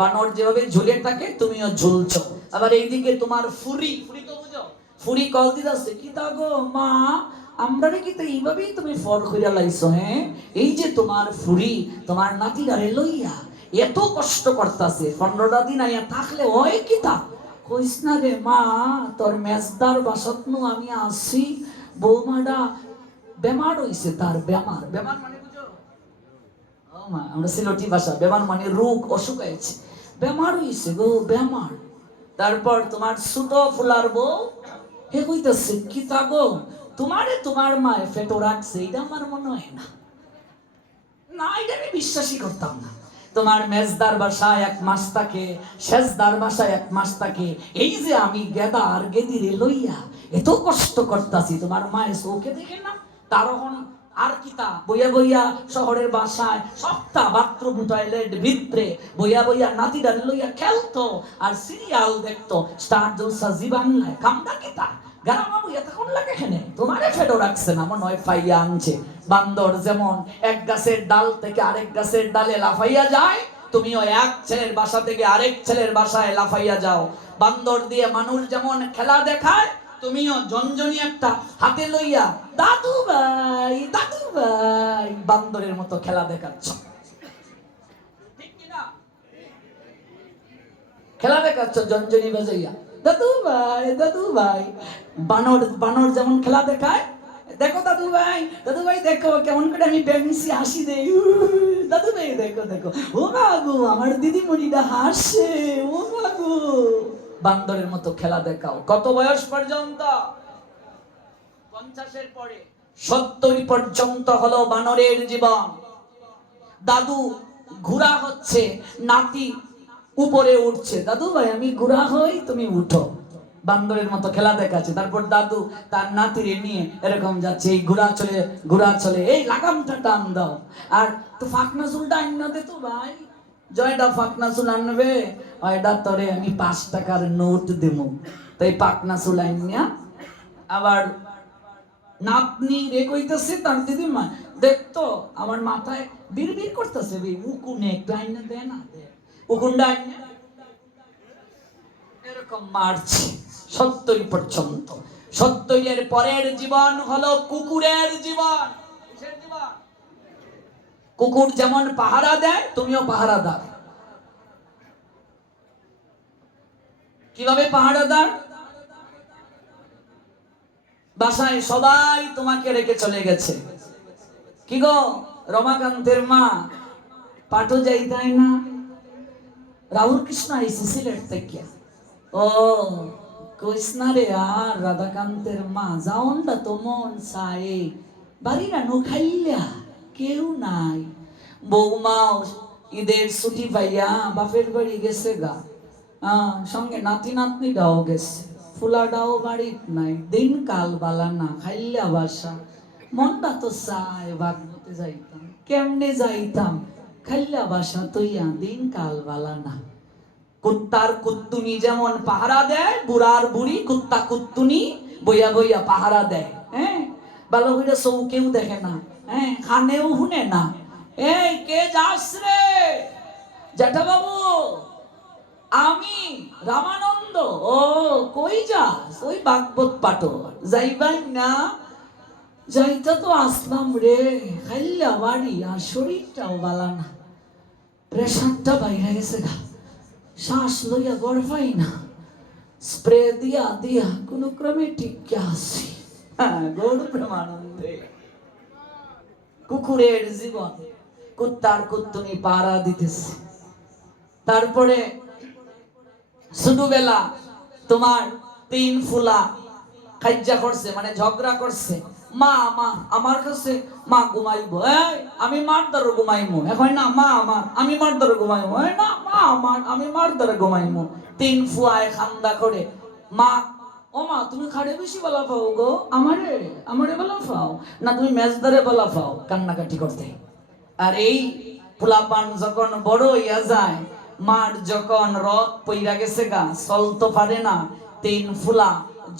বানর যেভাবে ঝুলে থাকে তুমিও ঝুলছো। আবার এইদিকে তোমার ফুরি তো বুঝো, ফুরি কল দিদাছে, কি তা গো মা, আমরা কি তো এইভাবেই তুমি ফর কইরা লাইছো? হ্যাঁ, এই যে তোমার ফুরি তোমার নাতিটারে লইয়া এত কষ্ট করতেছে, 15টা দিন আইয়া থাকলে হয় কি তা? কইস না রে মা, তোর মেজদার বাসাত নু আমি আসি, বৌমাটা বেমার হইছে, তার বেমার। বেমার মানে বুঝো? ও মা, আমরা সিলেটি ভাষা, বেমার মানে রোগ, অসুখ হয়েছে, বেমার হইছে গো, বেমার। তারপর তোমার সুতো ফুলার বউ হে কইতাছে, কি তা গো, তোমারে তোমার মায়ে ফেটো রাখছে, এটা আমার মনে হয় না। না, এটা আমি বিশ্বাসই করতাম না। তোমার মেজদার বাসায় 1 মাস থাকে, শেষদার বাসায় 1 মাস থাকে, এই যে আমি গেদা আর গেদিরে লইয়া এত কষ্ট করতাছি, তোমার মায়ের চোখে দেখে না? আর কিতা বইয়া বইয়া শহরের বাসায় সপ্তাহ বাথরুম টয়লেট ভিতরে বইয়া বইয়া নাতিরা লইয়া খেলতো আর সিরিয়াল দেখতো স্টার জলসা জি বাংলায়। কামটা কিতা গারামা বইয়া তখন লাগে এখানে তোমারে ফেডো রাখছে না মনে হয় ফাইয়া আনছে। বান্দর যেমন এক গাছের ডাল থেকে আরেক গাছের ডালে লাফাইয়া যায়, তুমিও এক ছেলের বাসা থেকে আরেক ছেলের বাসায় লাফাইয়া যাও। বান্দর দিয়ে মানুষ যেমন খেলা দেখায়, তুমিও জনজনি একটা হাতে লইয়া দাদু ভাই বান্দরের মতো খেলা দেখাচ্ছ, ঠিক কিনা? খেলা দেখাচ্ছ জনজনি বাজাইয়া দাদু ভাই। বানর যেমন খেলা দেখায়, দেখো দাদু ভাই দেখো কেমন করে আমি বেমিসি হাসি দেই, দাদু ভাই দেখো ও বাবু আমার দিদিমণিটা হাসে, ও বাবু। বান্দরের মতো খেলা দেখাও। কত বয়স পর্যন্ত? 50-এর পরে 70 পর্যন্ত হলো বানরের জীবন। দাদু ঘোড়া হচ্ছে, নাতি উপরে উঠছে, দাদু ভাই আমি ঘোড়া হই তুমি উঠো, বান্দরের মতো খেলা দেখাচ্ছে। তারপর দাদু তার নাতিরে নিয়ে এরকম যাচ্ছে, এই ঘোড়া চলে এই লাগামটা টান দাও, আর তো ফাঁকনা চুলটা আইনা দে তো ভাই, জয়টা ফাঁকনা চুল আনবে ওইটা তরে আমি 5 টাকার নোট দেব। তাই পাকনা চুল আইনা আবার নাতনি রে কইতেছে তার দিদিমা দেখতো আমার মাথায় বিড়বিড় করতেছে, উকুনে একটু আইনা দে না, উকুনটা আইনা এরকম মারছে 70 পর্যন্ত। 70-এর পরের জীবন হলো কুকুরের জীবন। কিসের জীবন? কুকুর যেমন পাহারা দেয় তুমিও পাহারা দাও। কিভাবে পাহারা দাও? বাসায় সবাই তোমাকে রেখে চলে গেছে, কি গো রমাকান্তের মা পাঠও যাই তাই না, রাহুল কৃষ্ণ আইসি সিলেট থেকে, ও কৃষ্ণা রে আর রাধাকান্তের মা যাওনটা তো মন চায়, বাড়িরা নো খাইলা কেউ নাই, বৌমাও ঈদের ছুটি পাইয়া বাপের বাড়ি গেছে গা, সঙ্গে নাতি নাতনিটাও গেছে, ফুলাটাও বাড়িত নাই, দিন কাল বালা না, খাইলা বাসা, মনটা তো চায় বাগবতে যাইতাম, কেমনে যাইতাম, খাইলা বাসা তৈয়া দিন কাল বালা না। কুত্তার কুত্তুনি যেমন পাহারা দেয়, বুড়ার বুড়ি কুত্তা কুত্তুনি বইয়া বইয়া পাহারা দেয়, হ্যাঁ ভালো করে সৌ কেউ দেখে না, হ্যাঁ খানেও হুনে না, এই কে যাস রে, জ্যাঠা বাবু আমি রামানন্দ, ও কই যাস, ওই বাগবত পাটো যাইবাই না, যাইতা তো আসলাম রে, খাইলা বাড়ি আর শরীরটাও বালা না, প্রেশারটা বাইরে গেছে গা, শ্বাস লইয়া গড়াই না, স্প্রে দিয়া দিয়া কোন ক্রমে টিকে আসি, গৌর প্রেমানন্দে। কুকুরের জীবন, কুত্তার কুত্তুনি পাহারা দিতেছে। তারপরে ছোটবেলা তোমার 3 ফুলা কাজ্জা করছে, মানে ঝগড়া করছে, মা আমার কাছে মা ঘুমাইবো, আমি মার দ্বারা ঘুমাইমু, এখন না মা আমার আমি মার দ্বারা ঘুমাইমু, না মা আমার আমি মার দ্বারা ঘুমাইমু। 3 ফুয়ায় খান্দা করে, মা ও মা তুমি খাড়ে বেশি বলা পাও গো, আমারে বলা পাও না, তুমি মেজদারে বলা পাও, কান্নাকাটি করতে। আর এই ফুলাপান যখন বড় হইয়া যায়, মার যখন রথ পইরা গেছে গা, চলতে পারে না, 3 ফুলা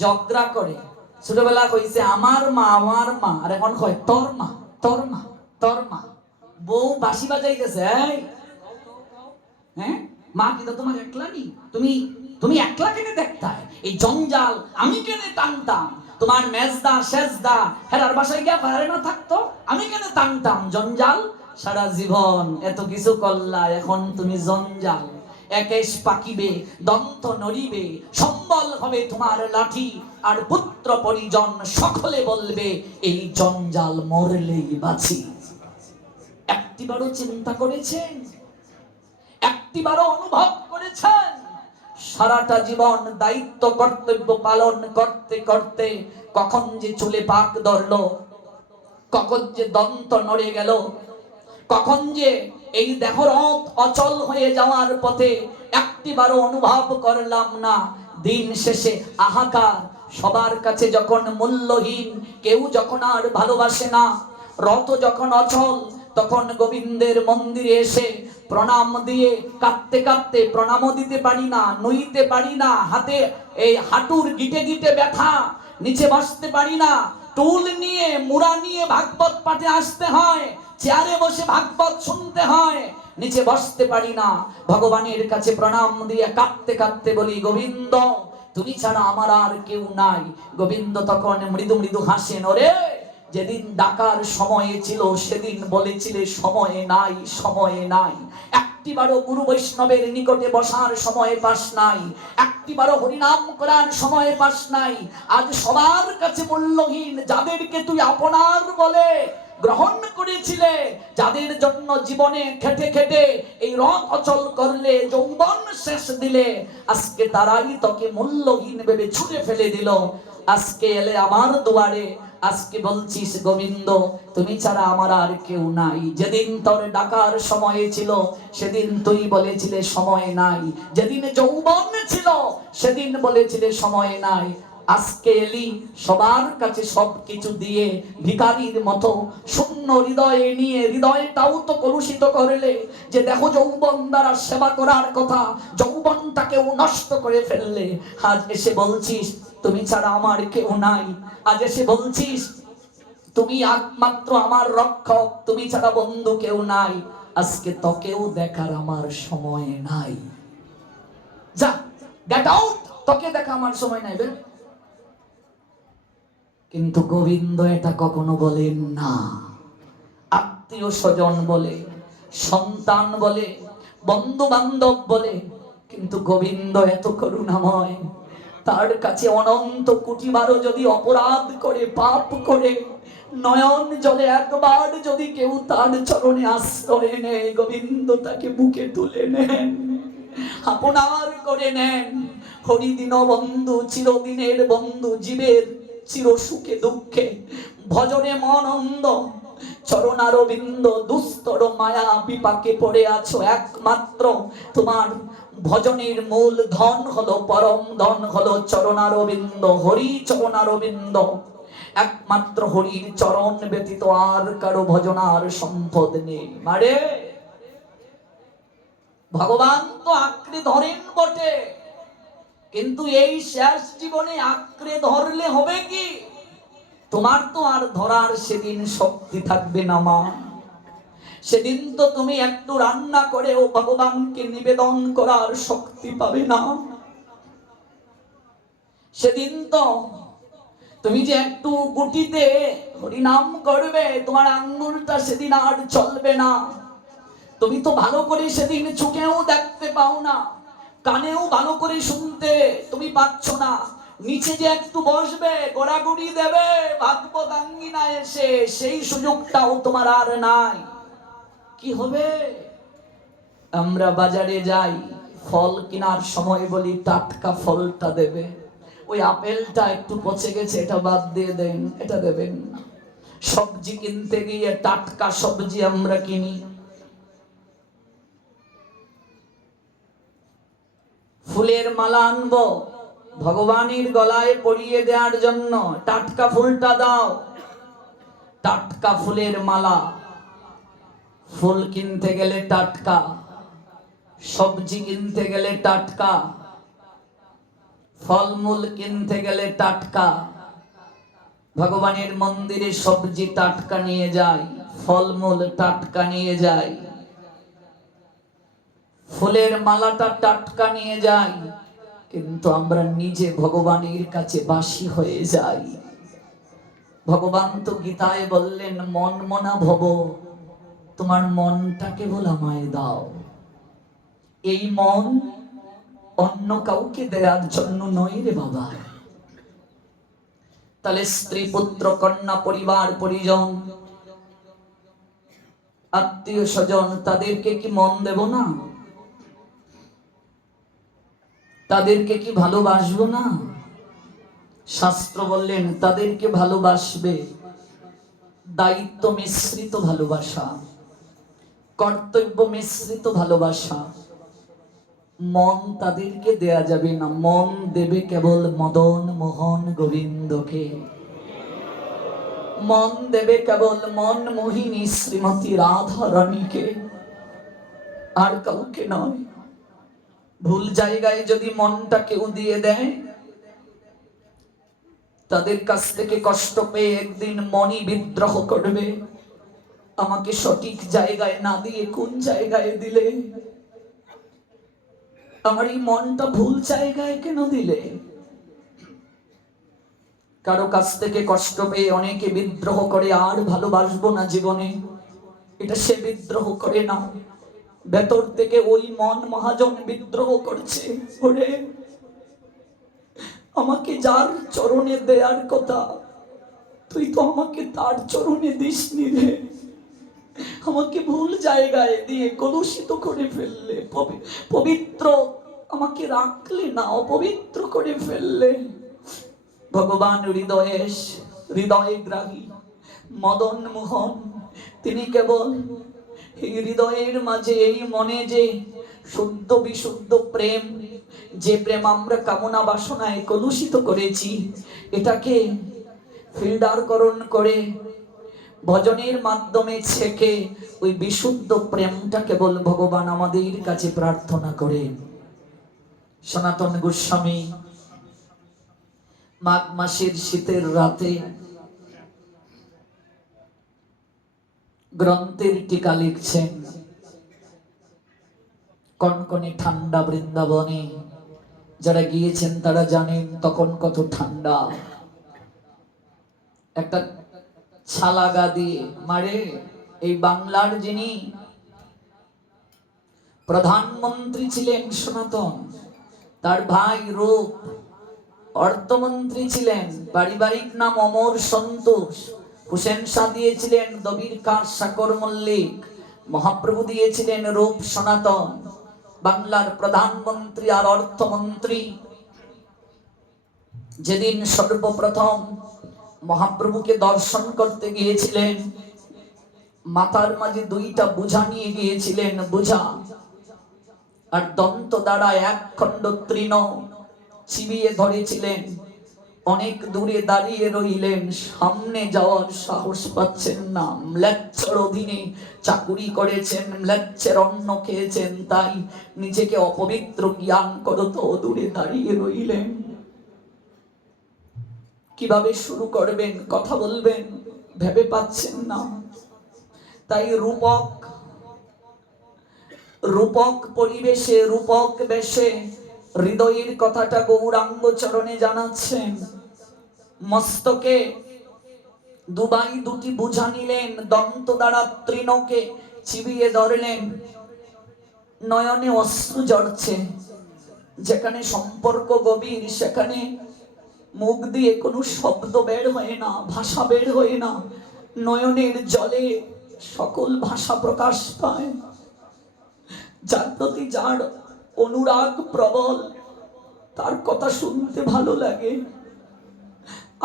ঝগড়া করে। ছোটবেলা কইছে আমার মা, আর এখন কয় তোর মা। বউ বাঁশি বাজাইতেছে, হ্যাঁ মা কিন্তু তোমার একলা নি, তুমি একলা কেনে দেখতাই, এই জঞ্জাল আমি কেনে টানতাম, তোমার মেজদা শেষদা হেরার বাসায় গিয়া পারে না থাকতো, আমি কেনে টানতাম জঞ্জাল, সারা জীবন এত কিছু করলা, এখন তুমি জঞ্জাল, একেশ পাকিবে দন্ত নড়িবে, সম্বল হবে তোমার লাঠি, আর পুত্র পরিজন সকলে বলবে এই জঞ্জাল মরলেই বাঁচি। একটিবারও চিন্তা করেছেন, একটিবারও অনুভব করেছেন, সারাটা জীবন দায়িত্ব কর্তব্য পালন করতে করতে কখন যে চুলে পাক ধরলো, কখন যে দন্ত নড়ে গেল, কখন যে এই দেহরথ অচল হয়ে যাওয়ার পথে একটিবারও অনুভব করলাম না। দিন শেষে আহাকার, সবার কাছে যখন মূল্যহীন, কেউ যখন আর ভালোবাসে না, রথ যখন অচল, তখন গোবিন্দের মন্দিরে এসে প্রণাম দিয়ে কাঁদতে কাঁদতে, প্রণামও দিতে পারি না, নইতে পারি না, হাতে এই হাঁটুর গিটে গিটে ব্যথা, নিচে বসতে পারি না, টুল নিয়ে মুড়া নিয়ে ভাগবত পাঠে আসতে হয়, চেয়ারে বসে ভাগবত শুনতে হয়, নিচে বসতে পারি না। ভগবানের কাছে প্রণাম দিয়ে কাঁদতে কাঁদতে বলি, গোবিন্দ তুমি ছাড়া আমার আর কেউ নাই। গোবিন্দ তখন মৃদু মৃদু হাসেন, ওরে যেদিন ডাকার সময়ে ছিল সেদিন বলেছিলে সময়ে নাই, সময়ে নাই। একটিবারও গুরু বৈষ্ণবের নিকটে বসার সময় পাস নাই, একটিবারও হরিনাম করার সময় পাস নাই। আজ সবার কাছে মূল্যহীন, যাদেরকে তুই আপনার বলে গ্রহণ করেছিলে, যাদের জন্য জীবনে খেটে খেটে এই রথ অচল করলে, যৌবন শেষ দিলে, আজকে তারাই তোকে মূল্যহীন ভেবে ছুঁড়ে ফেলে দিল। আজকে এলে আমার দুয়ারে, আজকে বলছিস গোবিন্দ তুমি ছাড়া আমার আর কেউ নাই। যেদিন তোর ডাকার সময় ছিল সেদিন তুই বলেছিলে সময় নাই, যেদিন যৌবন ছিল সেদিন বলেছিলে সময় নাই। আজকে এলি সবার কাছে সবকিছু দিয়ে, ভিখারির মতো শূন্য হৃদয়ে নিয়ে, হৃদয়টাও তো কলুষিত করলে, যে দেখো যৌবন দ্বারা সেবা করার কথা, যৌবনটাকেও নষ্ট করে ফেললে। আজ এসে বলছিস তুমি ছাড়া আমার কেউ নাই, আজ এসে বলছিস তুমি একমাত্র আমার রক্ষক, তুমি ছাড়া বন্ধু কেউ নাই। আজকে তোকেও দেখার আমার সময় নাই, যা গেট আউট, তোকে দেখা আমার সময় নাই। কিন্তু গোবিন্দ এটা কখনো বলেন না। আত্মীয় স্বজন বলে, সন্তান বলে, বন্ধু বান্ধব বলে, কিন্তু গোবিন্দ এত করুণাময়, তার কাছে অনন্ত কোটিবারও যদি অপরাধ করে, পাপ করে, নয়ন জলে একবার যদি কেউ তার চরণে আশ্রয় নেয়, গোবিন্দ তাকে বুকে তুলে নেন, আপনার করে নেন। হরিদিন বন্ধু, চিরদিনের বন্ধু, জীবের চির সুখে দুঃখে, ভজনে মন অন্ধ, চরণারবিন্দ, দুস্তর মায়া বিপাকে পড়ে আছো, একমাত্র তোমার ভজনের মূল ধন হলো, পরম ধন হলো চরণারবিন্দ, হরি চরণারবিন্দ। একমাত্র হরির চরণ ব্যতীত আর কারো ভজনার সম্পদ নেই। মারে ভগবান তো আঁকড়ে ধরেন বটে, কিন্তু এই শেষ জীবনে আঁকড়ে ধরলে হবে কি? তোমার তো আর ধরার সেদিন শক্তি থাকবে না মা। সেদিন তো তুমি একটু রান্না করেও ভগবানকে নিবেদন করার শক্তি পাবে না। সেদিন তো তুমি যে একটু গুটিতে হরিনাম করবে, তোমার আঙ্গুলটা সেদিন আর চলবে না। তুমি তো ভালো করে সেদিন চোখেও দেখতে পাও না, কানেও ভালো করে শুনতে তুমি পাচ্ছ না। নিচে যে একটু বসবে, গোড়াগুড়ি দেবে ভাগবত আঙ্গিনা এসে, সেই সুযোগটাও তোমার আর নাই। কি হবে? আমরা বাজারে যাই, ফল কেনার সময় বলি টাটকা ফলটা দেবে, ওই আপেলটা একটু পচে গেছে এটা বাদ দিয়ে দেন, এটা দেবেন না। সবজি কিনতে গিয়ে টাটকা সবজি আমরা কিনি। ফুলের মালা আনবো ভগবানের গলায় পরিয়ে দেওয়ার জন্য, টাটকা ফুলটা দাও, টাটকা ফুলের মালা। ফুল কিনতে গেলে টাটকা, সবজি কিনতে গেলে টাটকা, ফলমূল কিনতে গেলে টাটকা। ভগবানের মন্দিরে সবজি টাটকা নিয়ে যায়, ফলমূল টাটকা নিয়ে যায়, ফুলের মালাটা টাটকা নিয়ে যাই, কিন্তু আমরা নিজে ভগবানের কাছে বাসি হয়ে যাই। ভগবান তো গীতায় বললেন, মন মনা ভব, তোমার মনটা কেবল আমায় দাও। এই মন অন্য কাউকে দেওয়ার জন্য নয় রে বাবা। তাহলে স্ত্রী, পুত্র, কন্যা, পরিবার পরিজন, আত্মীয় স্বজন, তাদেরকে কি মন দেব না? তাদেরকে কি ভালোবাসবো না? শাস্ত্র বললেন তাদেরকে ভালোবাসবে, দায়িত্ব মিশ্রিত ভালোবাসা, কর্তব্য মিশ্রিত ভালোবাসা। মন তাদেরকে দেয়া যাবে না, মন দেবে কেবল মদন মোহন গোবিন্দকে। মন দেবে কেবল মন মোহিনী শ্রীমতী রাধা রানীকে, আর কাউকে নয়। ভুল জায়গায় যদি মনটা কেউ দিয়ে দেয়, তাদের কাছ থেকে কষ্ট পেয়ে একদিন মনই বিদ্রোহ করবে, আমাকে সঠিক জায়গায় না দিয়ে কোন জায়গায় দিলে, আমার এই মনটা ভুল জায়গায় কেন দিলে। কারো কাছ থেকে কষ্ট পেয়ে অনেকে বিদ্রোহ করে, আর ভালোবাসবো না জীবনে, এটা সে বিদ্রোহ করে না, ভেতর থেকে ওই মন মহাজন বিদ্রোহ করছে, ওরে আমাকে যার চরণে দেয়ার কথা তুই তো আমাকে তার চরণে দিসনি রে, আমাকে ভুল জায়গায় দিয়ে কলুষিত করে ফেললে, পবিত্র আমাকে রাখলে না, অপবিত্র করে ফেললে। ভগবান হৃদয়ে গ্রাহী মদন মোহন, তিনি কেবল এই হৃদয়ের মাঝে, এই মনে যে শুদ্ধ বিশুদ্ধ প্রেম, যে প্রেম আমরা কামনা বাসনায় কলুষিত করেছি, এটাকে ফিল্টারকরণ করে ভজনের মাধ্যমে ছেকে ওই বিশুদ্ধ প্রেমটা কেবল ভগবান আমাদের কাছে প্রার্থনা করে। সনাতন গোস্বামী মাঘ মাসের শীতের রাতে গ্রন্থের টিকা লিখছেন। কনকনে ঠান্ডা বৃন্দাবনে, যারা গিয়েছেন তারা জানেন তখন কত ঠান্ডা। একটা ছালাগা দিয়ে মারে এই বাংলার যিনি প্রধানমন্ত্রী ছিলেন সনাতন, তার ভাই রূপ অর্থমন্ত্রী ছিলেন, পারিবারিক নাম অমর সন্তোষ, হুসেন শাহ দিয়েছিলেন দবির কার সাকর মল্লিক, মহাপ্রভু দিয়েছিলেন রূপ সনাতন। বাংলার প্রধানমন্ত্রী আর অর্থমন্ত্রী যেদিন সর্বপ্রথম মহাপ্রভুকে দর্শন করতে গিয়েছিলেন, মাথার মাঝে দুইটা বোঝা নিয়ে গিয়েছিলেন, বোঝা আর দন্ত দ্বারা এক খণ্ড তৃণ চিবিয়ে ধরেছিলেন। অনেক দূরে দাঁড়িয়ে রইলেন, সামনে যাওয়ার সাহস পাচ্ছেন না। ম্লেচ্ছর অধীনে চাকুরি করেছেন, ম্লেচ্ছের অন্ন খেয়েছেন, তাই নিজেকে অপবিত্র জ্ঞান করত, দূরে দাঁড়িয়ে রইলেন। কিভাবে শুরু করবেন, কথা বলবেন ভেবে পাচ্ছেন না। তাই রূপক পরিবেশে, রূপক বেশে হৃদয়ের কথাটা গৌরাঙ্গ চরণে জানাচ্ছেন। মস্তকে দুবাই দুটি বোঝা নিলেন, দন্ত দ্বারা তৃণকে চিবিয়ে ধরলেন, নয়নে অশ্রু ঝরছে। যেখানে সম্পর্ক গভীর, সেখানে মুখ দিয়ে কোনো শব্দ বের হয় না, ভাষা বের হয় না, নয়নের জলে সকল ভাষা প্রকাশ পায়। যার প্রতি যার অনুরাগ প্রবল, তার কথা শুনতে ভালো লাগে,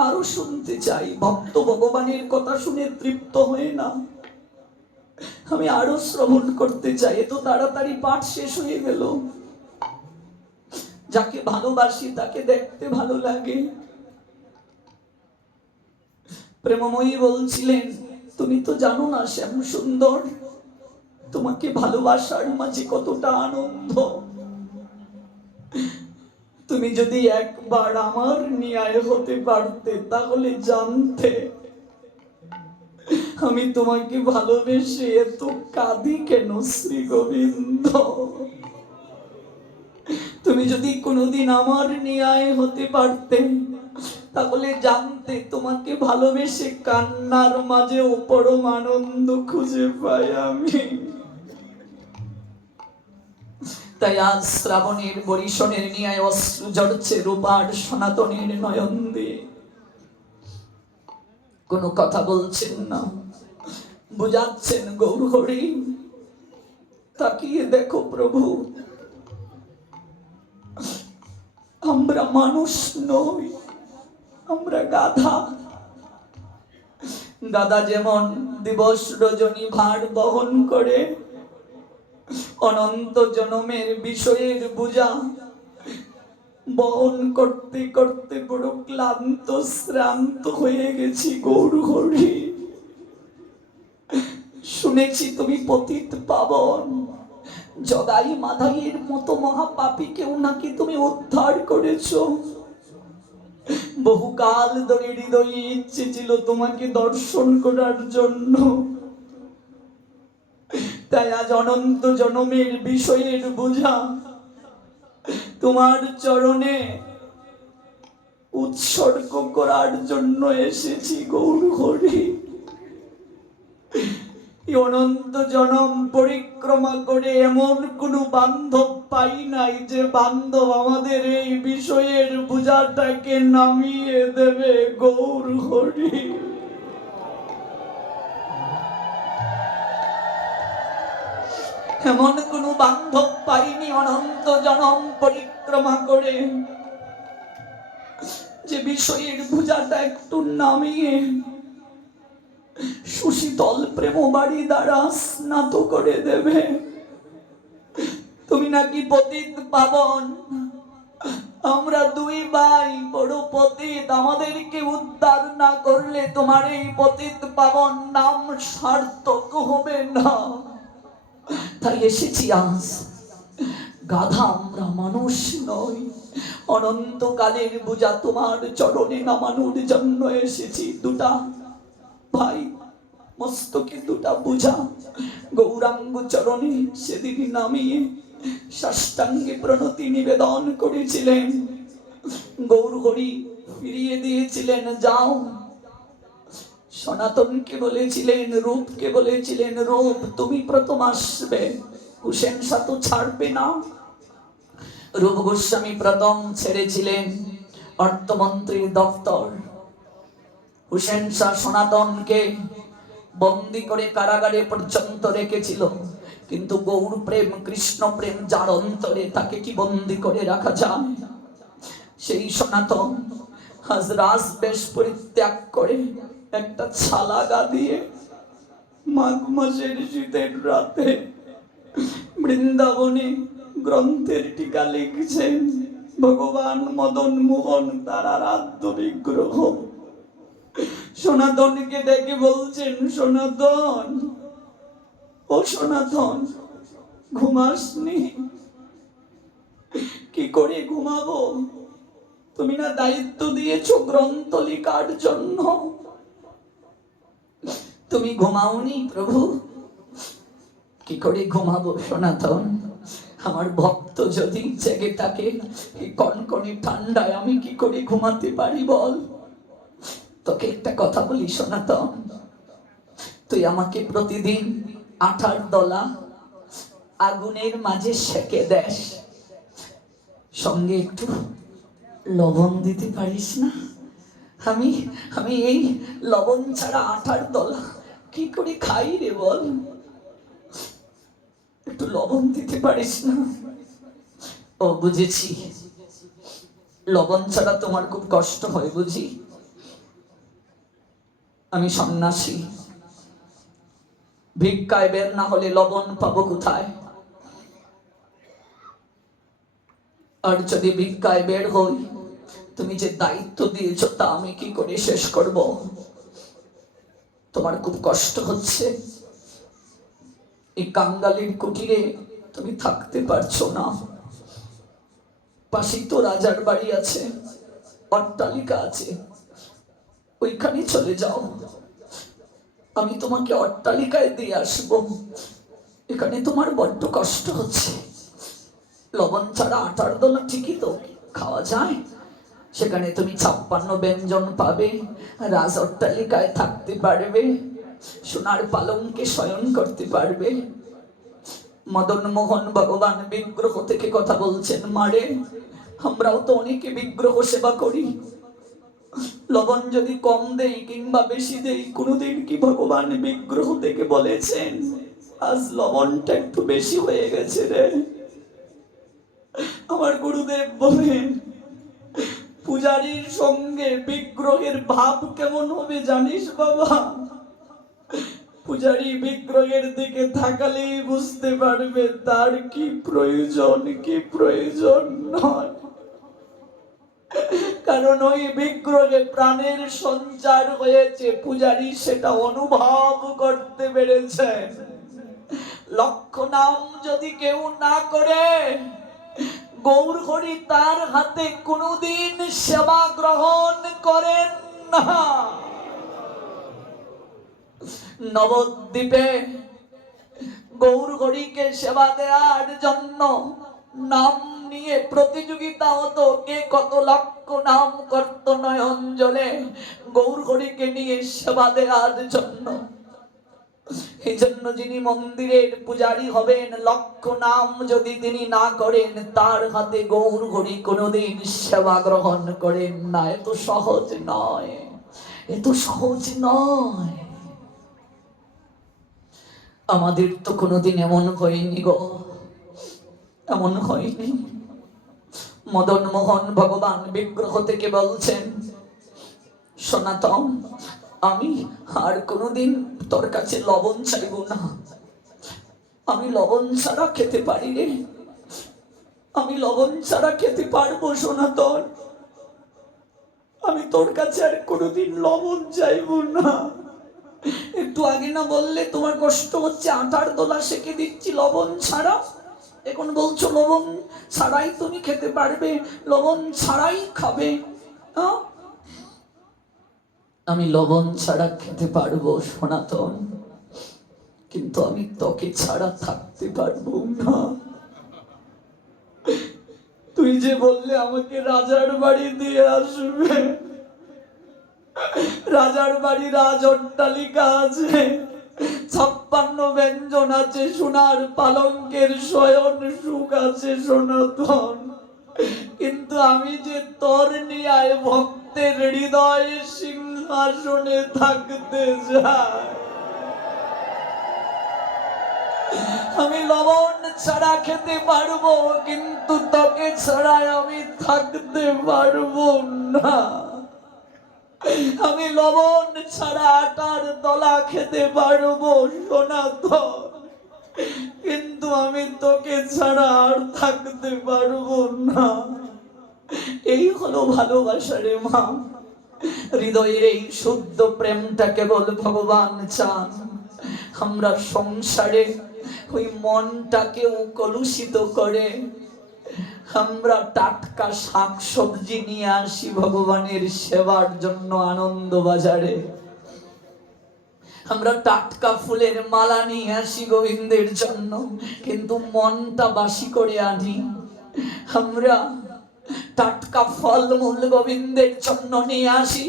আরো শুনতে চাই। ভক্ত ভগবানের কথা শুনে তৃপ্ত হয় না, আমি আরো শ্রবণ করতে চাই। এত তাড়াতাড়ি পাঠ শেষ হয়ে গেল। যাকে ভালোবাসি তাকে দেখতে ভালো লাগে। প্রেমময়ী বলছিলেন, তুমি তো জানো না শ্যাম সুন্দর, তোমাকে ভালোবাসার মাঝে কতটা আনন্দ। তুমি যদি একবার আমার ন্যায় হতে পারতে, তাহলে জানতে আমি তোমাকে ভালোবেসে এত কাঁদি কেন শ্রী গোবিন্দ। তুমি যদি কোনোদিন আমার ন্যায় হতে পারতে, তাহলে জানতে তোমাকে ভালোবেসে কান্নার মাঝেও পরম আনন্দ খুঁজে পাই আমি। তাই আজ শ্রাবণের বরিশনের ন্যায় অশ্রু ঝরছে রূপার সনাতনের নয়ন দিয়ে। কোনো কথা বলছেন না, বুঝাচ্ছেন গৌর হরি। তাকিয়ে দেখো প্রভু, আমরা মানুষ নই, আমরা গাধা। গাধা যেমন দিবস রজনী ভার বহন করে, অনন্ত জনমের বিষয়ের বোঝা বহন করতে করতে বড় ক্লান্ত শ্রান্ত হয়ে গেছি গৌর হরি। শুনেছি তুমি পতিত পাবন, জগাই মাধাইয়ের মতো মহাপাপীকেও নাকি তুমি উদ্ধার করেছো। বহুকাল ধরে হৃদয়ে ইচ্ছে ছিল তোমাকে দর্শন করার জন্য, তাই আজ অনন্ত জনমের বিষয়ের বোঝা তোমার চরণে উৎসর্গ করার জন্য এসেছি গৌর হরি। অনন্ত জনম পরিক্রমা করে এমন কোন বান্ধব পাই নাই যে বান্ধব আমাদের এই বিষয়ের বোঝাটাকে নামিয়ে দেবে গৌর হরি। এমন কোন বান্ধব পাইনি অনন্ত জনম পরিক্রমা করে যে বিষয়ের বোঝাটা একটু নামিয়ে সুশীতল প্রেম বাড়ি দ্বারা স্নাত করে দেবে। তুমি নাকি পতিত পাবন, আমরা দুই ভাই বড় পতিত, আমাদেরকে উদ্ধার না করলে তোমার এই পতিত পাবন নাম সার্থক হবে না। তাই এসেছি আজ, গাধা আমরা মানুষ নই, অনন্তকালের বোঝা তোমার চরণে নামানোর জন্য এসেছি। দুটা ভাই মস্তকে দুটা বোঝা গৌরাঙ্গ চরণে সেদিন নামিয়ে সাষ্টাঙ্গে প্রণতি নিবেদন করেছিলেন। গৌর হরি ফিরিয়ে দিয়েছিলেন যাও। সনাতনকে বলেছিলেন, রূপকে বলেছিলেন, রূপ তুমি প্রথম আসবে, হুসেন শাহ তো ছাড়বে না। রূপ গোস্বামী প্রথম ছেড়েছিলেন অর্থমন্ত্রীর দপ্তর। হুসেন শাহ সনাতনকে বন্দি করে কারাগারে পর্যন্ত রেখেছিল, কিন্তু গৌর প্রেম কৃষ্ণ প্রেম যার অন্তরে তাকে কি বন্দি করে রাখা যায়? সেই সনাতন আজ রাজ বেশ পরিত্যাগ করে একটা ছালাগা দিয়ে মাঘ মাসের শীতের রাতে বৃন্দাবনে গ্রন্থের টিকা লিখছেন। ভগবান মদন মোহন তার আরাধ্য বিগ্রহ। সনাতনকে ডেকে বলছেন, সনাতন, ও সনাতন, ঘুমাসনি? কি করে ঘুমাবো? তুমি না দায়িত্ব দিয়েছো গ্রন্থ লিখার জন্য, তুমি ঘুমাওনি প্রভু? কি করে ঘুমাবো সনাতন? আমার ভক্ত যদি জেগে থাকে এই কনকনে ঠান্ডায়, আমি কি করে ঘুমাতে পারি বল? তোকে একটা কথা বলি সনাতন, তুই আমাকে প্রতিদিন আঠার দলা আগুনের মাঝে সেকে দেস, সঙ্গে একটু লবণ দিতে পারিস না? আমি আমি এই লবণ ছাড়া আঠার দলা কি করে খাই রে বল? একটু লবণ দিতে পারিস না? ও বুঝেছি, লবণ ছাড়া তোমার খুব কষ্ট হয় বুঝি। আমি সন্ন্যাসী, ভিক্ষায় বের না হলে লবণ পাবো কোথায়? আর যদি ভিক্ষায় বের হই, তুমি যে দায়িত্ব দিয়েছ তা আমি কি করে শেষ করব? তোমার খুব কষ্ট হচ্ছে, এই কাঙ্গালির কুটিরে তুমি থাকতে পারছো না। পাশেই তো রাজার বাড়ি আছে, অট্টালিকা আছে, ওইখানে চলে যাও, আমি তোমাকে অট্টালিকায় দিয়ে আসবো। এখানে তোমার বড্ড কষ্ট হচ্ছে। লবণ ছাড়া আটার দোলা ঠিকই তো খাওয়া যায়, সেখানে তুমি 56 ব্যঞ্জন পাবে, রাজ অট্টালিকায় থাকতে পারবে, সোনার পালঙ্কে শয়ন করতে পারবে। মদন মোহন ভগবান বিগ্রহ থেকে কথা বলছেন, মারে আমরাও তো অনেকে বিগ্রহ সেবা করি, লবণ যদি কম দেই কিংবা বেশি দেই, কোনোদিন কি ভগবান বিগ্রহ থেকে বলেছেন আজ লবণটা একটু বেশি হয়ে গেছে রে? আমার গুরুদেব বলেন, পূজারীর সঙ্গে বিগ্রহের ভাব কেমন হবে জানিস বাবা? পূজারী বিগ্রহের দিকে তাকালেই বুঝতে পারবে তার কি প্রয়োজন কি প্রয়োজন নয়। কারণ ওই বিগ্রহে প্রাণের সঞ্চার হয়েছে, পূজারী সেটা অনুভব করতে পেরেছেন। লক্ষ নাম যদি কেউ না করে, গৌর হরি তার হাতে কোনদিন সেবা গ্রহণ করেন না। নবদ্বীপে গৌর হরিকে সেবা দেওয়ার জন্য নাম নিয়ে প্রতিযোগিতা হতো, কে কত লক্ষ নাম করত নয়ন জলে গৌর হরিকে নিয়ে সেবা দেওয়ার জন্য। এই জন্য যিনি মন্দিরের পূজারী হবেন, লক্ষ নাম যদি তিনি না করেন, তার হাতে গৌর হরি কোনদিন সেবা গ্রহণ করেন না। এত সহজ নয়, এত সহজ নয়। আমাদের তো কোনোদিন এমন হয়নি গো, এমন হয়নি। মদন মোহন ভগবান বিগ্রহ থেকে বলছেন, সনাতন আমি আর কোনোদিন তোর কাছে লবণ চাইব না, আমি লবণ ছাড়া খেতে পারি রে, আমি লবণ ছাড়া খেতে পারবো সনাতন, আমি তোর কাছে আর কোনোদিন লবণ চাইব না। একটু আগে না বললে তোমার কষ্ট হচ্ছে, আটার দোলা সেকে দিচ্ছি লবণ ছাড়া, এখন বলছো লবণ ছাড়াই তুমি খেতে পারবে, লবণ ছাড়াই খাবে। আমি লবণ ছাড়া খেতে পারবো সনাতন, কিন্তু আমি তোকে ছাড়া থাকতে পারবো না। তুই যে বললে আমাকে রাজার বাড়ি দিয়ে আসবে, রাজার বাড়ি রাজ অট্টালিকা আছে, 56 ব্যঞ্জন আছে, সোনার পালঙ্কের শয়ন সুখ আছে সনাতন, কিন্তু আমি যে তোর নিয়ায় ভক্তের হৃদয় সিংহাসনে থাকতে যাই, আমি লবণ ছাড়া খেতে পারবো, কিন্তু তোকে ছাড়া আমি থাকতে পারবো না। আমি লবণ ছাড়া আটার দলা খেতে পারবো সনাতন, কিন্তু আমি তোকে ছাড়া আর থাকতে পারবো না। এই হলো ভালোবাসা রে মা। হৃদয়ের এই শুদ্ধ প্রেমটা কেবল ভগবান চান। আমরা সংসারে ওই মনটাকেও কলুষিত করে আমরা টাটকা শাক সবজি নিয়ে আসি ভগবানের সেবার জন্য আনন্দ বাজারে, আমরা টাটকা ফুলের মালা নিয়ে আসি গোবিন্দের জন্য, কিন্তু মনটা বাসি করে আনি। আমরা টাটকা ফলমূল গোবিন্দের জন্য নিয়ে আসি,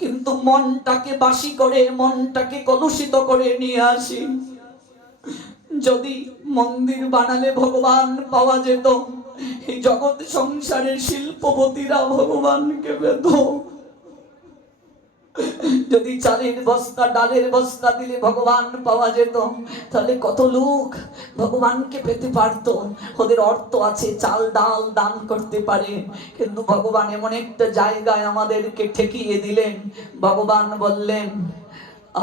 কিন্তু মনটাকে বাসি করে, মনটাকে কলুষিত করে নিয়ে আসি। যদি মন্দির বানালে ভগবান পাওয়া যেত, এই জগৎ সংসারের শিল্পপতিরা ভগবানকে পেত। যদি চালের বস্তা ডালের বস্তা দিলে ভগবান পাওয়া যেত, তাহলে কত লোক ভগবানকে পেতে পারত। ওদের অর্থ আছে, চাল ডাল দান করতে পারে, কিন্তু ভগবান এমন একটা জায়গায় আমাদেরকে ঠেকিয়ে দিলেন। ভগবান বললেন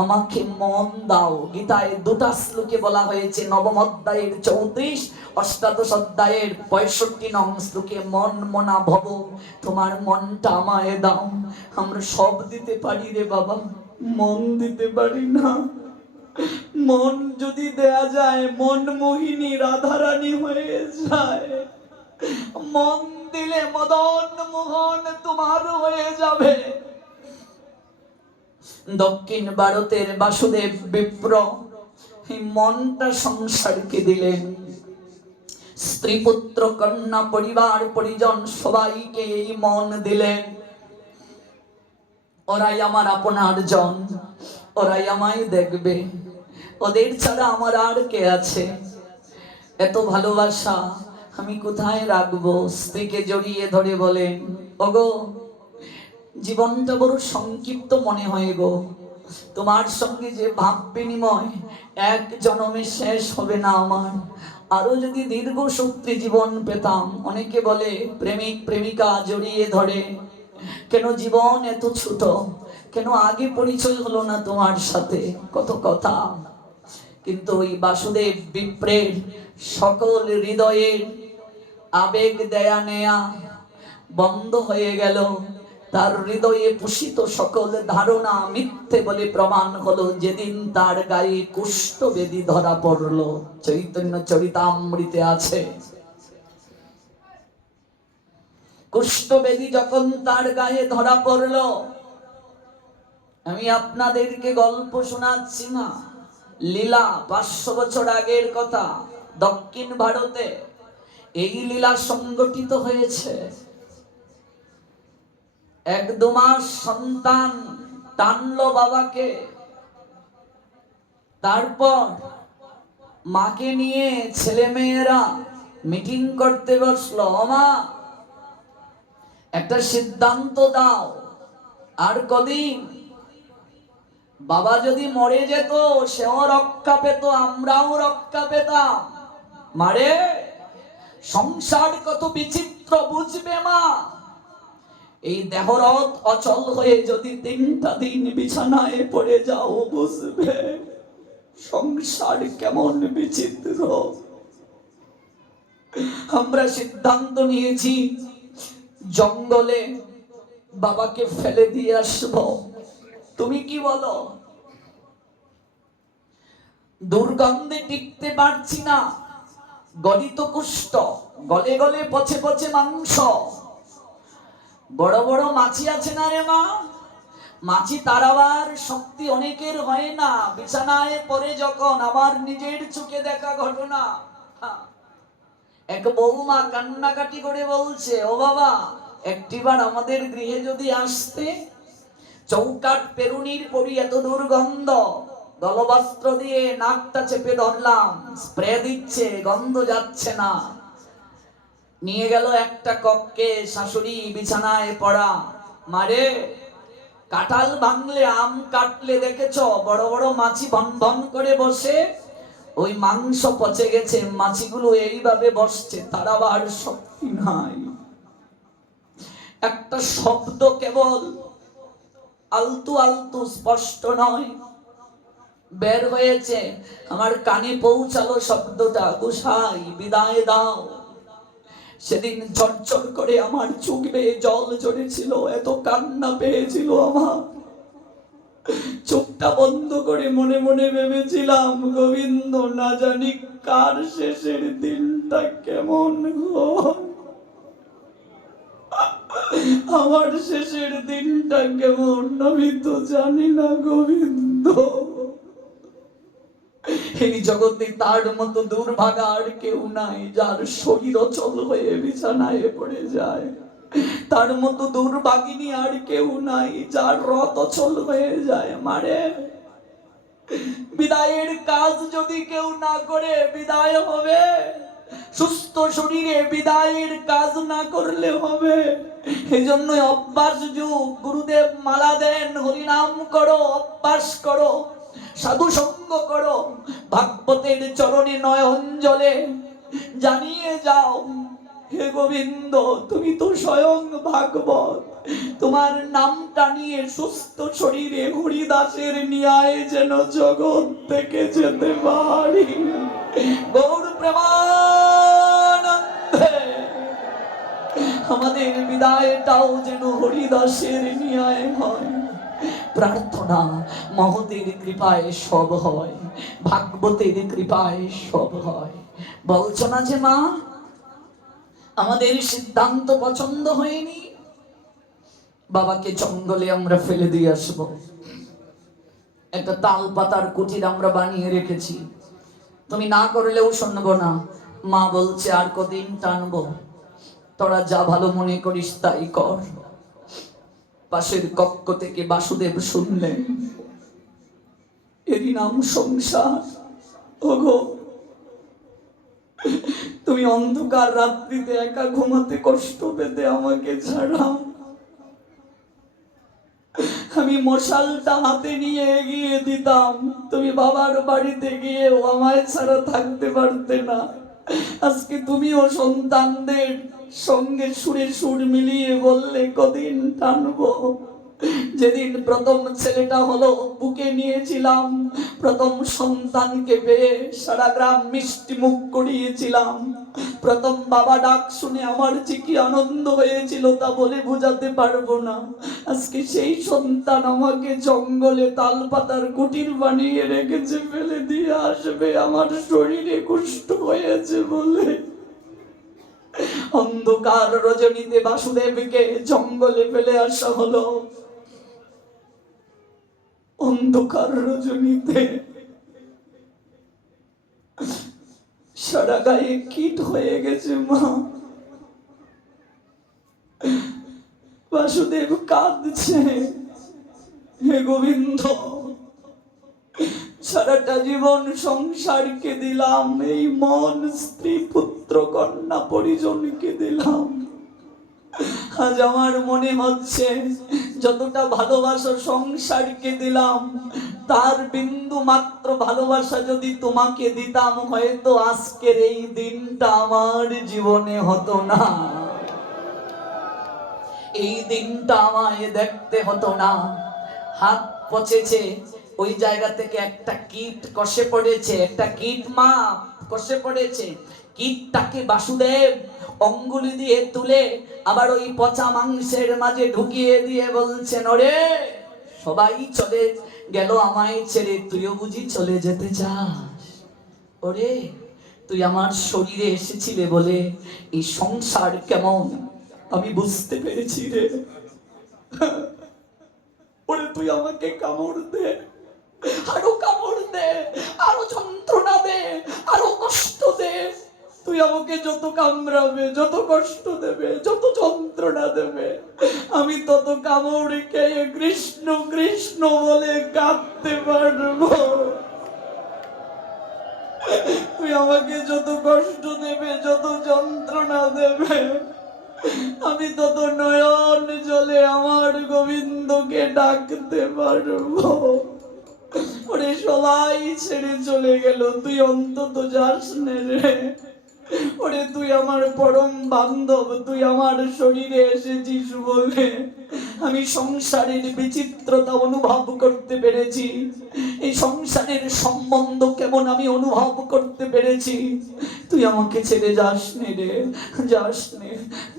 আমাকে মন দাও। গীতায় 2টা শ্লোকে বলা হয়েছে, নবম অধ্যায়ের 34, অষ্টাদশ অধ্যায়ের 65 নং শ্লোকে, মন মনা ভব, তোমার মনটা আমায় দাও। আমরা সব দিতে পারি রে বাবা, মন দিতে পারি না। মন যদি দেয়া যায়, মন মোহিনী রাধারানী হয়ে যায়। মন দিলে মদন মোহন তোমার হয়ে যাবে। দক্ষিণ ভারতের বাসুদেব বিপ্র এই মনটা সংসারকে দিলেন, স্ত্রী পুত্র কন্যা পরিবার পরিজন সবাইকে এই মন দিলেন। ওরাই আমার আপনার জন, ওরাই আমায় দেখবে, ওদের ছাড়া আমার আর কে আছে? এত ভালোবাসা আমি কোথায় রাখবো? স্ত্রীকে জড়িয়ে ধরে বলেন, ওগো জীবনটা বড় সংক্ষিপ্ত মনে হয় গো, তোমার সঙ্গে যে ভাব বিনিময় এক জন্মে শেষ হবে না আমার, আরো যদি দীর্ঘ সূত্রে জীবন পেতাম। অনেকে বলে প্রেমিক প্রেমিকা জড়িয়ে ধরে, কেন জীবন এত ছোট, কেন আগে পরিচয় হলো না তোমার সাথে, কত কথা। কিন্তু ওই বাসুদেব বিপ্রের সকল হৃদয়ের আবেগ দেয়া নেয়া বন্ধ হয়ে গেল। তার হৃদয়ে পোষিত সকল ধারণা মিথ্যে বলে প্রমাণ হলো যেদিন তার গায়ে কুষ্ঠবেদী ধরা পড়লো। চৈতন্য চরিতামৃতে আছে, কুষ্ঠবেদী যখন তার গায়ে ধরা পড়লো। আমি আপনাদেরকে গল্প শোনাচ্ছি না, লীলা 500 বছর আগের কথা। দক্ষিণ ভারতে এই লীলা সংগঠিত হয়েছে। 1-2 মাস সন্তান টানলো বাবাকে, তারপর মাকে নিয়ে ছেলে মেয়েরা মিটিং করতে বসলো। মা, একটা সিদ্ধান্ত দাও, আর কদিন বাবা যদি মরে যেত সেও রক্ষা পেত, আমরাও রক্ষা পেতাম। মারে, সংসার কত বিচিত্র বুঝবে মা। এই দেহরথ অচল হয়ে যদি 3টা দিন বিছানায় পড়ে যাও বুঝবে সংসার কেমন বিচিত্র। আমরা সিদ্ধান্ত নিয়েছি জঙ্গলে বাবাকে ফেলে দিয়ে আসবো। তুমি কি বলো? দুর্গন্ধে টিকতে পারছি না, গলিত কুষ্ঠ, গলে গলে পচে পচে মাংস। বড় বড় মাছি আছে না রে মা, মাছি তাড়াবার শক্তি অনেকের হয় না। বিছানায় পড়ে যখন আমার নিজের চোখে দেখা ঘটনা, এক বৌমা কান্নাকাটি করে বলছে, ও বাবা, একটিবার আমাদের গৃহে যদি আসতে। চৌকাট পেরুনির পরি এত দুর্গন্ধ, দলবস্ত্র দিয়ে নাকটা চেপে ধরলাম, স্প্রে দিচ্ছে, গন্ধ যাচ্ছে না। নিয়ে গেল একটা কক্ষে, শাশুড়ি বিছানায় পড়া। মারে, কাঁঠাল ভাঙলে আম কাটলে দেখেছ বড় বড় মাছি ভন ভন করে বসে, ওই মাংস পচে গেছে, মাছিগুলো এইভাবে বসছে, তাড়াবার শক্তি নাই। একটা শব্দ কেবল আলতু আলতু, স্পষ্ট নয়, বের হয়েছে, আমার কানে পৌঁছালো শব্দটা, গোসাই বিদায় দাও। সেদিন ঝরঝর করে আমার চোখ বেয়ে জল ঝরেছিল, এত কান্না পেয়েছিল আমার। চোখটা বন্ধ করে মনে মনে ভেবেছিলাম, গোবিন্দ, না জানি কার শেষের দিনটা কেমন হয়, আমার শেষের দিনটা কেমন আমি তো জানি না গোবিন্দ। এই জগতে তার মতো দুর্ভাগা আর কেউ নাই, যার শরীর অচল হয়ে বিছানায় পড়ে যায়। তার মতো দুর্ভাগিনী আর কেউ নাই, যার রথ অচল হয়ে যায়। মারে, বিদায়ের কাজ যদি কেউ না করে বিদায় হবে, সুস্থ শরীরে বিদায়ের কাজ না করলে হবে। এই জন্য অভ্যাস যুগ, গুরুদেব মালা দেন, হরিনাম করো, অভ্যাস করো, সাধু সঙ্গ করো, ভাগবতের চরণে নয়ন জলে জানিয়ে যাও, হে গোবিন্দ, তুমি তো স্বয়ং ভাগবত, তোমার নামটা নিয়ে সুস্থ শরীরে হরিদাসের ন্যায় যেন জগৎ থেকে যেতে পারি। গৌর প্রেমানন্দে আমাদের বিদায়টাও যেন হরিদাসের ন্যায় হয়। প্রার্থনা, মহতের কৃপায় সব হয়, ভাগবতের কৃপায় সব হয়। বলছো না যে মা, আমাদের সিদ্ধান্ত পছন্দ হয়নি, বাবাকে জঙ্গলে আমরা ফেলে দিয়ে আসবো। একটা তাল পাতার কুটির আমরা বানিয়ে রেখেছি, তুমি না করলেও শুনবো না। মা বলছে, আর কদিন টানবো, তোরা যা ভালো মনে করিস তাই কর। পাশের কক্ষ থেকে বাসুদেব শুনলেন, এরই নাম সংসার। ওগো, তুমি অন্ধকার রাত্রিতে একা ঘুমাতে কষ্ট পেতে আমাকে ছাড়া, আমি মশালটা হাতে নিয়ে এগিয়ে দিতাম, তুমি বাবার বাড়িতে গিয়েও আমায় ছাড়া থাকতে পারতে না। আজকে তুমিও সন্তানদের সঙ্গে সুরে সুর মিলিয়ে বললে কদিন টানবো, যেদিন প্রথম ছেলেটা হলো, বুকে নিয়েছিলাম, প্রথম সন্তানকে পেয়ে সারা গ্রাম মিষ্টি মুখ করিয়েছিলাম। প্রথম বাবা ডাক শুনে আমার যে কি আনন্দ হয়েছিল তা বলে বোঝাতে পারবো না। আজকে সেই সন্তান আমাকে জঙ্গলে তাল পাতার কুটির বানিয়ে রেখেছে, ফেলে দিয়ে আসবে আমার শরীরে কুষ্ঠ হয়েছে বলে। অন্ধকার রজনীতে বাসুদেবকে জঙ্গলে ফেলে আসা হলো। অন্ধকার রজনীতে সারা গায়ে কীট হয়ে গেছে মা। বাসুদেব কাঁদছে, হে গোবিন্দ, সারাটা জীবন সংসারকে দিলাম, এই মন, স্ত্রী, পুত্র, কন্যা, পরিজনকে দিলাম। আজ আমার মনে হচ্ছে যতটা ভালোবাসা সংসারকে দিলাম, তার বিন্দু মাত্র ভালোবাসা যদি তোমাকে দিতাম, হয়তো আজকের এই দিনটা আমার জীবনে হতো না, এই দিনটা আমায় দেখতে হতো না। হাত পচেছে, ওই জায়গা থেকে একটা কীট কষে পড়েছে, একটা কীট মা কষে পড়েছে। কীটটাকে বাসুদেব অঙ্গুলি দিয়ে তুলে আবার ওই পচা মাংসের মাঝে ঢুকিয়ে দিয়ে বলছেন, ওরে সবাই চলে গেল আমায় ছেড়ে, তুইও বুঝি চলে যেতে চাস? ওরে তুই আমার শরীরে এসেছিলে বলে এই সংসার কেমন আমি বুঝতে পেরেছি রে। ওরে তুই আমাকে কামড় দে, আরো কামড় দে, আরো যন্ত্রণা দে, আরো কষ্ট দে। তুই আমাকে যত কামড়াবে, যত কষ্ট দেবে, যত যন্ত্রণা দেবে, আমি তত কামড় খেয়ে কৃষ্ণ কৃষ্ণ বলে কাঁদতে পারবো। তুই আমাকে যত কষ্ট দেবে, যত যন্ত্রণা দেবে, আমি তত নয়ন জলে আমার গোবিন্দকে ডাকতে পারবো। ওরে সবাই ছেড়ে চলে গেল, তুই অন্তত যাস নে রে। ওরে তুই আমার পরম বান্ধব, তুই আমার শরীরে এসেছিস বলে আমি সংসারের বিচিত্রতা অনুভব করতে পেরেছি, এই সংসারের সম্বন্ধ কেমন আমি অনুভব করতে পেরেছি। তুই আমাকে ছেড়ে যাস নে রে, যাস নে,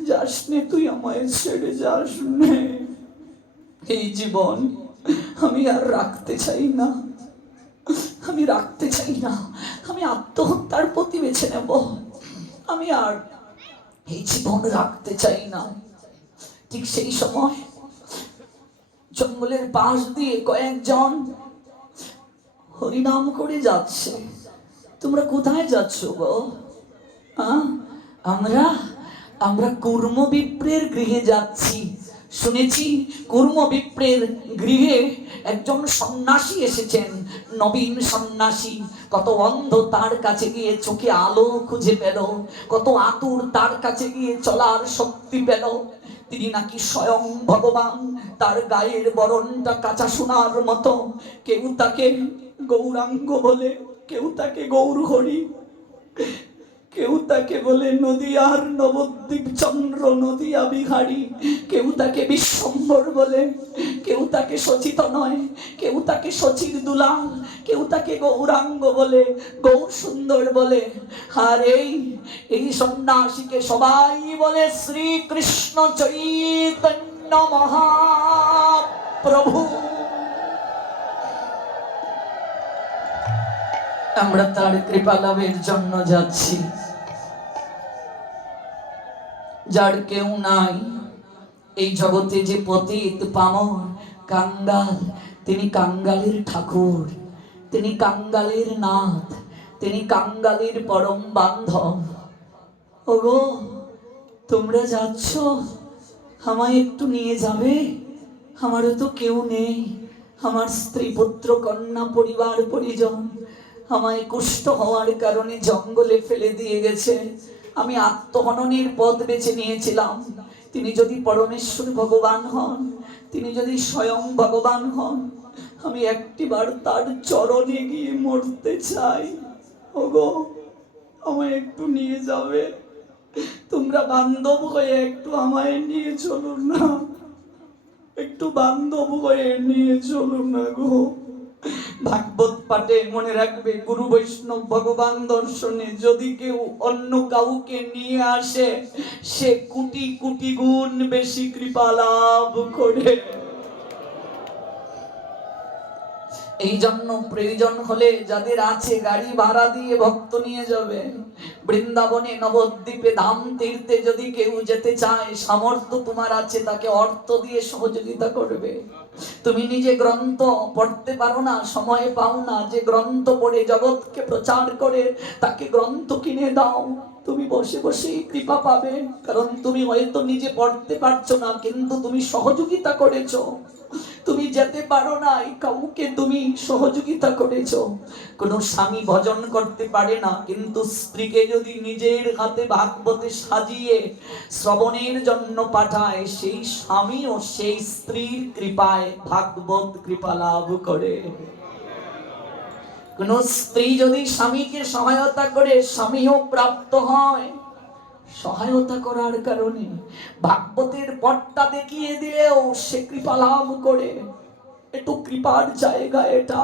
যাস নে, তুই আমায় ছেড়ে যাস নে। এই জীবন আমি আর রাখতে চাই না, আমি রাখতে চাই না, আমি আত্মহত্যার পথই বেছে নেব। আমি আর এই জীবন রাখতে চাই না। ঠিক সেই সময় জঙ্গলের পাশ দিয়ে কয়েকজন হরিনাম করে যাচ্ছে। তোমরা কোথায় যাচ্ছ গো? আমরা আমরা কুর্ম বিপ্রের গৃহে যাচ্ছি। শুনেছি কুর্ম বিপ্রের গৃহে একজন সন্ন্যাসী এসেছেন, নবীন সন্ন্যাসী। কত অন্ধ তার কাছে গিয়ে চোখে আলো খুঁজে পেল, কত আতুর তার কাছে গিয়ে চলার শক্তি পেল। তিনি নাকি স্বয়ং ভগবান, তার গায়ের বরণটা কাঁচা সোনার মতো। কেউ তাকে গৌরাঙ্গ বলে, কেউ তাকে গৌর হরি, কেউ তাকে বলে নদিয়ার নবদ্বীপ চন্দ্র, নদিয়া বিহারী, কেউ তাকে বিশ্বম্বর বলে, কেউ তাকে সচিত নয়, কেউ তাকে সচির দুলাল, কেউ তাকে গৌরাঙ্গ বলে, গৌর সুন্দর বলে। আর এই সন্ন্যাসীকে সবাই বলে শ্রীকৃষ্ণ চৈতন্য মহাপ্রভু। আমরা তার কৃপা লাভের জন্য যাচ্ছি। যার কেউ নাই এই জগতে, যে পতিত পামর কাঙ্গাল, তিনি কাঙ্গালের ঠাকুর, তিনি কাঙ্গালের নাথ, তিনি কাঙ্গালের পরম বান্ধব। ওগো তোমরা যাচ্ছ, আমায় একটু নিয়ে যাবে? আমারও তো কেউ নেই, আমার স্ত্রী, পুত্র, কন্যা, পরিবার পরিজন আমায় কুষ্ঠ হওয়ার কারণে জঙ্গলে ফেলে দিয়ে গেছে। আমি আত্মহননের পথ বেছে নিয়েছিলাম। তিনি যদি পরমেশ্বর ভগবান হন, তিনি যদি স্বয়ং ভগবান হন, আমি একটিবার তার চরণে গিয়ে মরতে চাই। ওগো আমায় একটু নিয়ে যাবে? তোমরা বান্ধব হয়ে একটু আমায় নিয়ে চলো না। একটু বান্ধব হয়ে নিয়ে চলুন না গো। ভাগবত পাঠে মনে রাখবে, গুরু বৈষ্ণব ভগবান দর্শনে যদি কেউ অন্য কাউকে নিয়ে আসে, সে কোটি কোটি গুণ বেশি কৃপা লাভ করে। এই জন্য প্রয়োজন হলে যাদের আছে গাড়ি ভাড়া দিয়ে ভক্ত নিয়ে যাবে। বৃন্দাবনে নবদ্বীপে ধাম তীর্থে যদি কেউ যেতে চায়, সামর্থ্য তোমার আছে, তাকে অর্থ দিয়ে সহযোগিতা করবে। তুমি নিজে গ্রন্থ পড়তে পারো না, সময় পাও না, যে গ্রন্থ পড়ে জগৎকে প্রচার করে তাকে গ্রন্থ কিনে দাও। তুমি বসে বসেই কৃপা পাবে, কারণ তুমি হয়তো নিজে পড়তে পারছো না, কিন্তু তুমি সহযোগিতা করেছো। তুমি যেতে পারো না, কাউকে তুমি সহযোগিতা করেছো। কোনো স্বামী ভজন করতে পারে না, কিন্তু স্ত্রীকে যদি নিজের হাতে ভাগবতে সাজিয়ে শ্রবণের জন্য পাঠায়, সেই স্বামী ও সেই স্ত্রীর কৃপায় ভাগবত কৃপা লাভ করে। কোন স্ত্রী যদি স্বামীকে সহায়তা করে, স্বামীও প্রাপ্ত হয়। সহায়তা করার কারণে ভাগবতের পথটা দেখিয়ে দিলেও সে কৃপা লাভ করে। একটু কৃপার জায়গা এটা।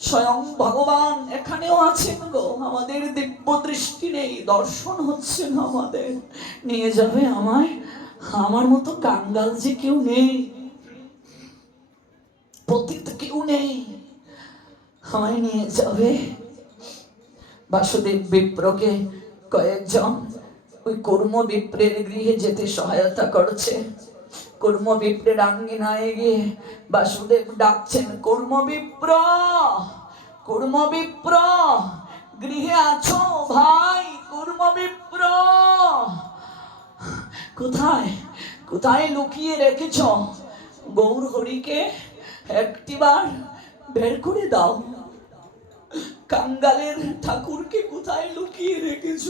স্বয়ং ভগবান এখানেও আছেন গো, আমাদের দিব্য দৃষ্টি নেই, দর্শন হচ্ছে না আমাদের। নিয়ে যাবে আমায়, আমার মতো কাঙ্গাল যে কেউ নেই, পতিত কেউ নেই, আমায় নিয়ে যাবে। বাসুদেব বিপ্রকে কয়েকজন ওই কর্ম বিপ্রের গৃহে যেতে সহায়তা করছে। কর্ম বিপ্রের আঙ্গিনায় গিয়ে বাসুদেব ডাকছেন, কর্ম বিপ্র, কর্ম বিপ্র, গৃহে আছো ভাই? কর্ম বিপ্র, কোথায় কোথায় লুকিয়ে রেখেছ? গৌর হরিকে একটিবার বের করে দাও। কাঙ্গালের ঠাকুরকে কোথায় লুকিয়ে রেখেছ?